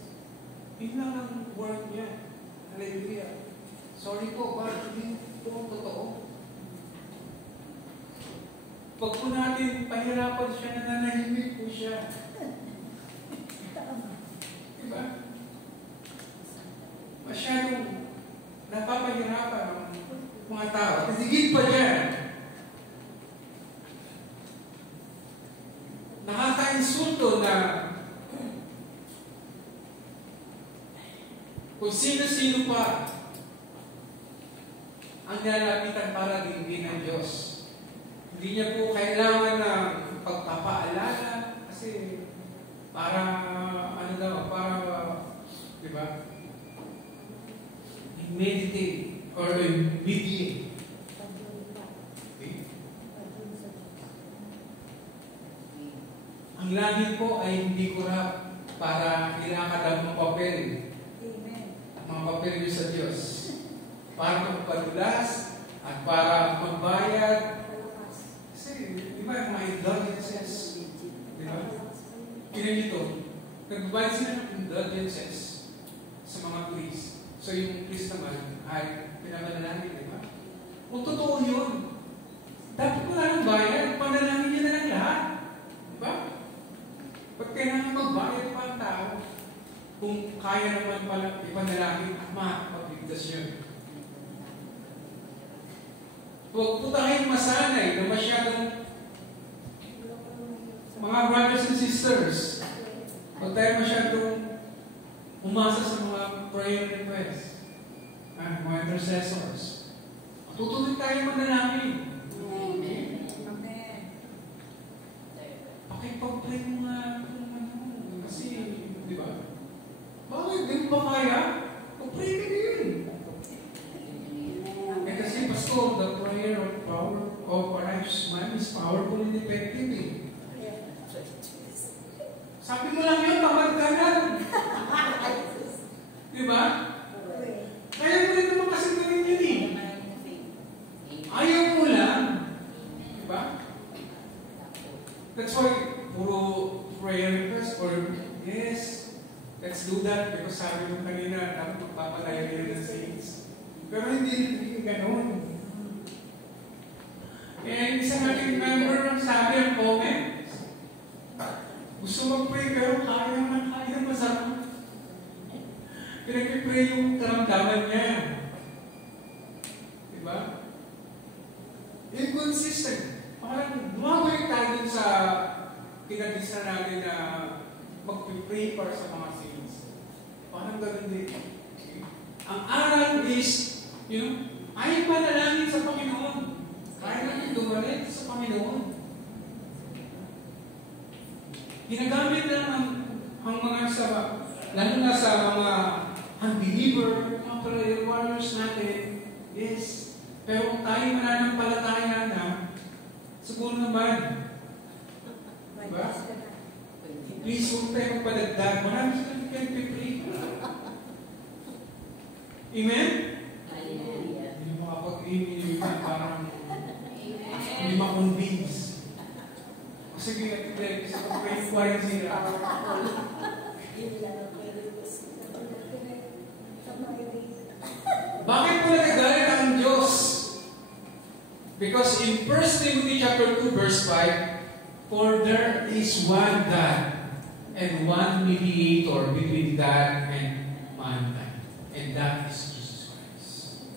Yun lang ang work niya. Hallelujah. Sorry po, but hindi po totoo. Pag po natin pahirapan siya, nananahimik po siya. Diba? Masyadong napapahirapan ang mga tao. At higit pa dyan, nakaka-insulto na kung sino-sino pa ang nalapitan para dinggin ng Diyos. Hindi niya po kailangan ng pagpapaalala kasi para ano daw, para di ba? Meditate or mediate. Ang langit po ay hindi kurap para ilakad ang mga papel. Amen. Mga papel niyo sa Diyos. Para magpadulas at para magbayad. Kasi, di ba, mga indulgences. Di ba? Kailan ito, nagbayad sila ng indulgences sa mga priest. So, yung priest naman ay pinamanalangin, di ba? Kung totoo yun, dapat wala nang bayad, panalangin niya na lang lahat. Di ba? Pag kailangan magbayad pa ang tao, kung kaya naman pala ipanalangin at makakapagligtas yun. Huwag po tayong masanay na masyadong mga brothers and sisters. Huwag tayo masyadong umasa sa mga prayer requests. Mga intercessors. Tutuloy tayo manalangin. Amen. Amen. Pakipag-pray mo nga kung ano. Kasi, di ba? Bakit? Ganun ba kaya? Pag-pray ka din. Eh kasi, Pastor, the prayer of power of a righteous man is powerful and effective eh. Sabi mo lang yun, tamad ka na. Di ba? Kaya mo rin naman kasi gawin yun eh. Ayaw mo lang. Di ba? That's why, puro prayer request or, yes, let's do that. Because sabi mo kanina, dapat magpapalayo nila ng sins. Pero hindi ganoon. Eh, isa natin member sabi ang comment. Gusto mag-pray pero kaya masama. Pinag-pray yung karamdaman niya. Diba? Inconsistent. Parang lumabalik tayo dun sa pinag-isa natin na mag-pray para sa mga sins. Parang ganoon din. Ang aral is ay panalangin sa Panginoon. Kaya natin dumalik sa Panginoon. Ginagamit lang ang mga sa lalo na sa mga unbeliever, mga prayer warriors natin, yes. Pero kung tayo mananampalataya na, siguro naman, diba? Please, huwag tayo magpadagdag. Marami sa natin pipray. Amen? Hindi mo makapag-amen, parang hindi ma-convince. Sige, Greg, sa pag-pray ko sila. Bakit po nagagalit ang Diyos? Because in 1 Timothy chapter 2 verse 5, for there is one God and one mediator between God and mankind, and that is Jesus Christ.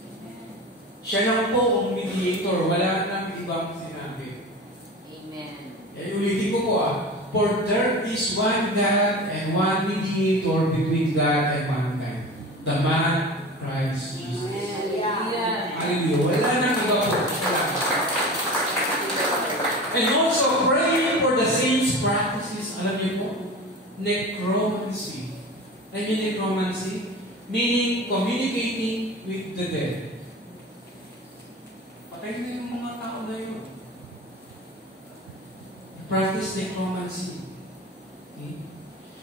Siya lang po ang mediator, wala nang ibang sinabi. Amen. Ulitin ko po for there is one God and one mediator between God and mankind, the man Christ Jesus. Hallelujah. Wala nang iba po. And also praying for the saints practices, alam niyo po, necromancy. Alam niyo necromancy? Meaning communicating with the dead. Patay na yung mga tao na yun. Practice necromancy. Okay?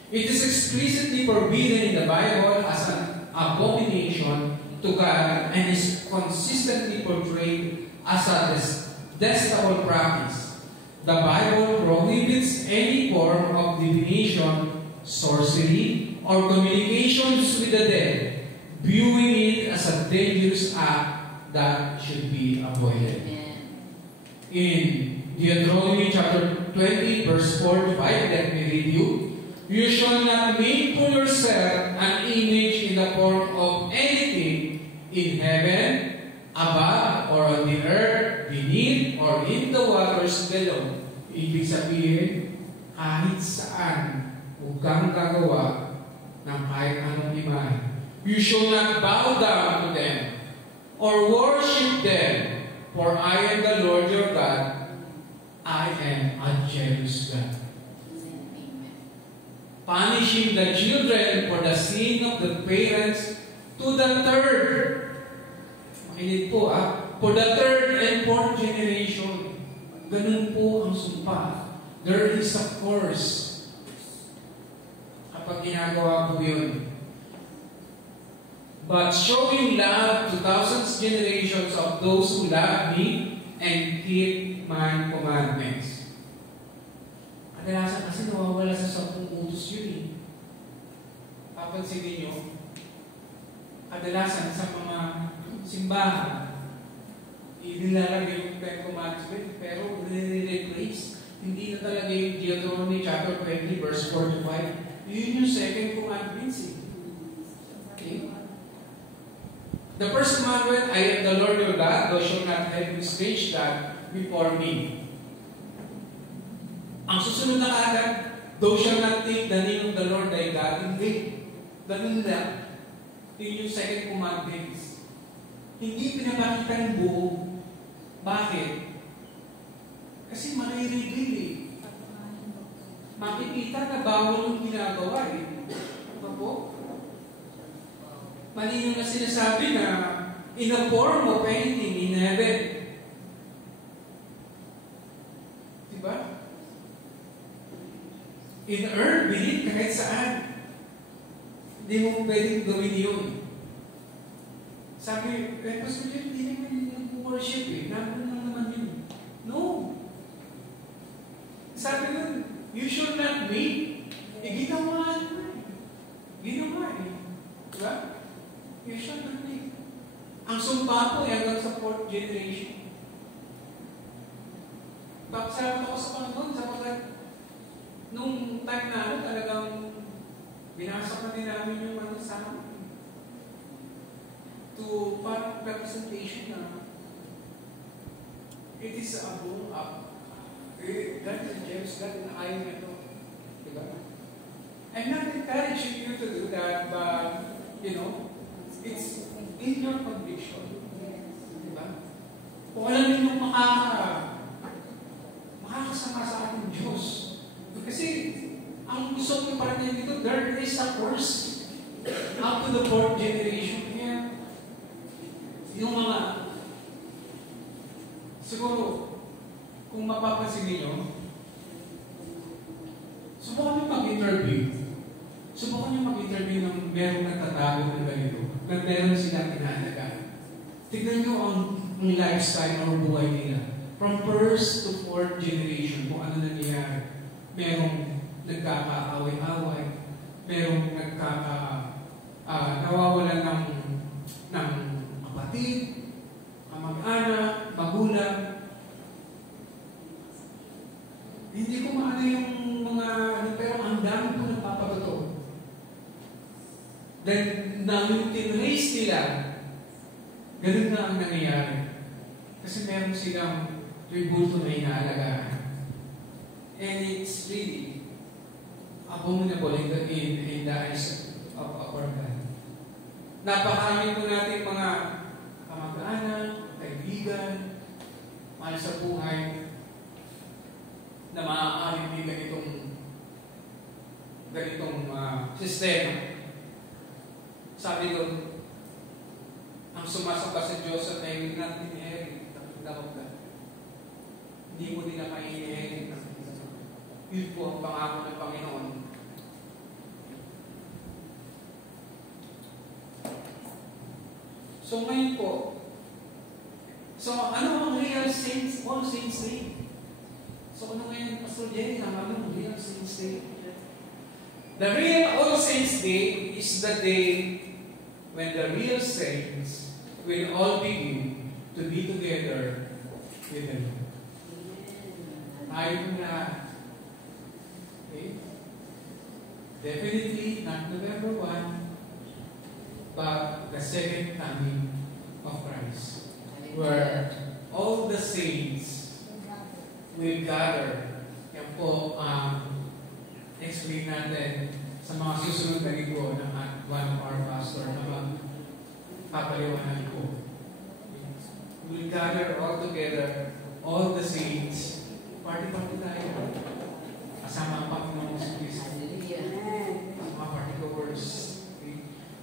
It is explicitly forbidden in the Bible as an abomination to God and is consistently portrayed as a detestable practice. The Bible prohibits any form of divination, sorcery, or communications with the dead, viewing it as a dangerous act that should be avoided. In Deuteronomy chapter 20, verse 4 to 5, let me read you. You shall not make for yourself an image in the form of anything in heaven, above, or on the earth, beneath, or in the waters below. Ibig sabihin, kahit saan, huwag kang gagawa ng kahit anong imahe. You shall not bow down to them, or worship them, for I am the Lord your God. I am a jealous God. Punishing the children for the sin of the parents to the third. Makinig po for the third and fourth generation. Ganun po ang sumpa. There is a curse kapag ginagawa po yun. But showing love to thousands generations of those who love me and keep my commandments. Kadalasan kasi nawawala sa 10 utos yun eh. Papansin ninyo, kadalasan sa mga simbahan, inilalagay yung 10 commandments, pero nire-replace. Hindi na talaga yung Deuteronomy chapter 20, verse 4 to 5. Yun yung second commandments eh. Okay? The first commandment, I am the Lord your God, thou shalt not have strange God before me. Ang susunod na agad, thou shalt not take the name of the Lord thy God in vain. Ganun lang. Yun yung second commandments. Hindi pinapakita ng buo. Bakit? Kasi maririgil eh. Makikita na bawal yung ginagawa eh. Ano po? Malino na sinasabi na in a form of anything in heaven. Diba? In earth, beneath, kahit saan. Hindi mo pwedeng gawin yun. Sabi, Pastor Jeff, hindi naman yung worship eh. Naman lang naman yun. No. Sabi nun, you should not make. Ginawa eh. Ginawa eh. Diba? You should not make. Ang sumpa po hanggang sa 4th generation. Pagsalamat ako sa Panginoon sapagkat nung time na talagang binasa pa din namin yung ano sa amin. To parang representation na it is a boom up. God is a jealous God and ayaw na ito. Diba? I'm not encouraging you to do that, but, you know, it's in your conviction. Diba? Kung alam niyo makakasama sa ating Diyos. Kasi, ang gusto ko parating dito, there is a curse up to the fourth generation. Kaya, yung mga, siguro, kung mapapansin niyo, subukan niyo mag-interview. Subukan niyo mag-interview ng merong nagtatago ng ganito, na meron silang inaalagaan. Tignan niyo ang lifestyle o buhay nila. From first to fourth generation, kung ano nangyayari. Merong nagkakaaway-away, merong nawawalan ng kapatid, kamag-anak, magulang. Hindi ko maano yung mga, pero ang dami ko nagpapatotoo. Dahil na yung tinrace nila, ganun na ang nangyayari. Kasi meron silang tributo na inaalagaan. And it's really abominable in the eyes of our God. Napakain po natin mga kamag-anak, kaibigan, mahal sa buhay, na maaaring may ganitong sistema. Sabi doon, ang sumasamba sa Diyos at ay will not inherit the kingdom of God. Hindi mo nila ma-inherit. Yun po ang pangako ng Panginoon. So ngayon po, ano ang real saints? All saints day. So ano ngayon, Pastor Jenny, ang real saints day? The real All Saints Day is the day when the real saints will all begin to be together with the Lord. Tayo na. Okay? Definitely not November 1, but the second coming of Christ, where all the saints will gather. Yan po explain natin sa mga susunod na linggo ng one of our pastor na magpapaliwanag ko. We'll gather all together, all the saints. Party-party tayo. Kasama ang Panginoon sa Kristo. Mga party goers.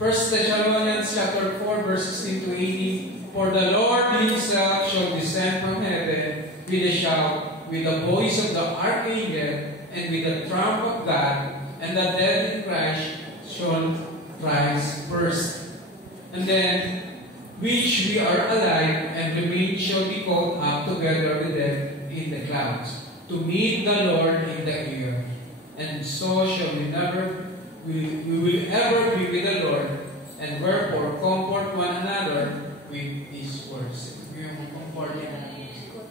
1 Thessalonians chapter 4, verses 16 to 18. For the Lord Himself shall descend from heaven with a shout, with the voice of the archangel, and with the trump of God, and the dead in Christ shall rise first. And then, which we are alive and remain shall be called up together with them in the clouds, to meet the Lord in the air. And so shall we will ever be with the Lord, and wherefore comfort one another with these words. Ito yung comforting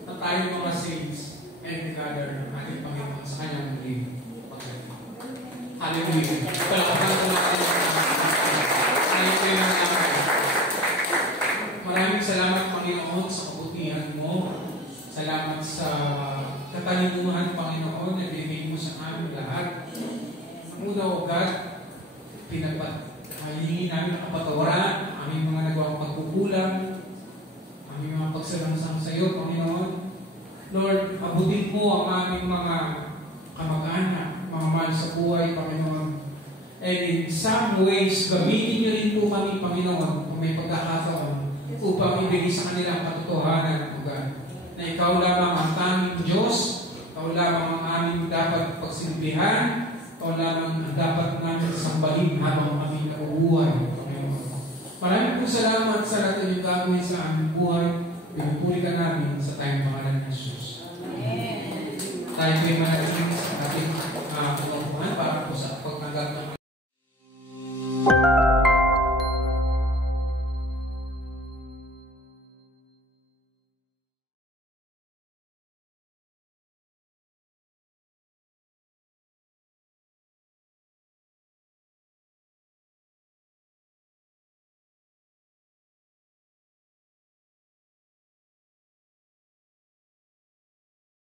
na tayo mga saints and gather ng ating Panginoon sa kanyang muling pagdating. Hallelujah. Palakpakan ko natin. Hallelujah namin. Maraming salamat, Panginoon, sa kabutihan mo. Salamat sa katalinuhan, Panginoon, na bigay mo sa amin lahat. Ang una, O God, hingin namin ang kapatawaran, aming mga nagawang pagkukulang, aming mga pagsalangsang sa iyo, Panginoon. Lord, abutin mo ang aming mga kamag-anak, mga mahal sa buhay, Panginoon. And in some ways, gamitin niyo rin po kami, Panginoon, kung may pagkakataon, upang ibigay sa kanilang katotohanan, O God, na ikaw lamang ang tanging Diyos, ikaw lamang ang aming dapat pagsilbihan, ikaw lamang ang dapat namin sambahin habang kami nabubuhay, Panginoon. Maraming po salamat sa lahat ng gagawin sa aming buhay,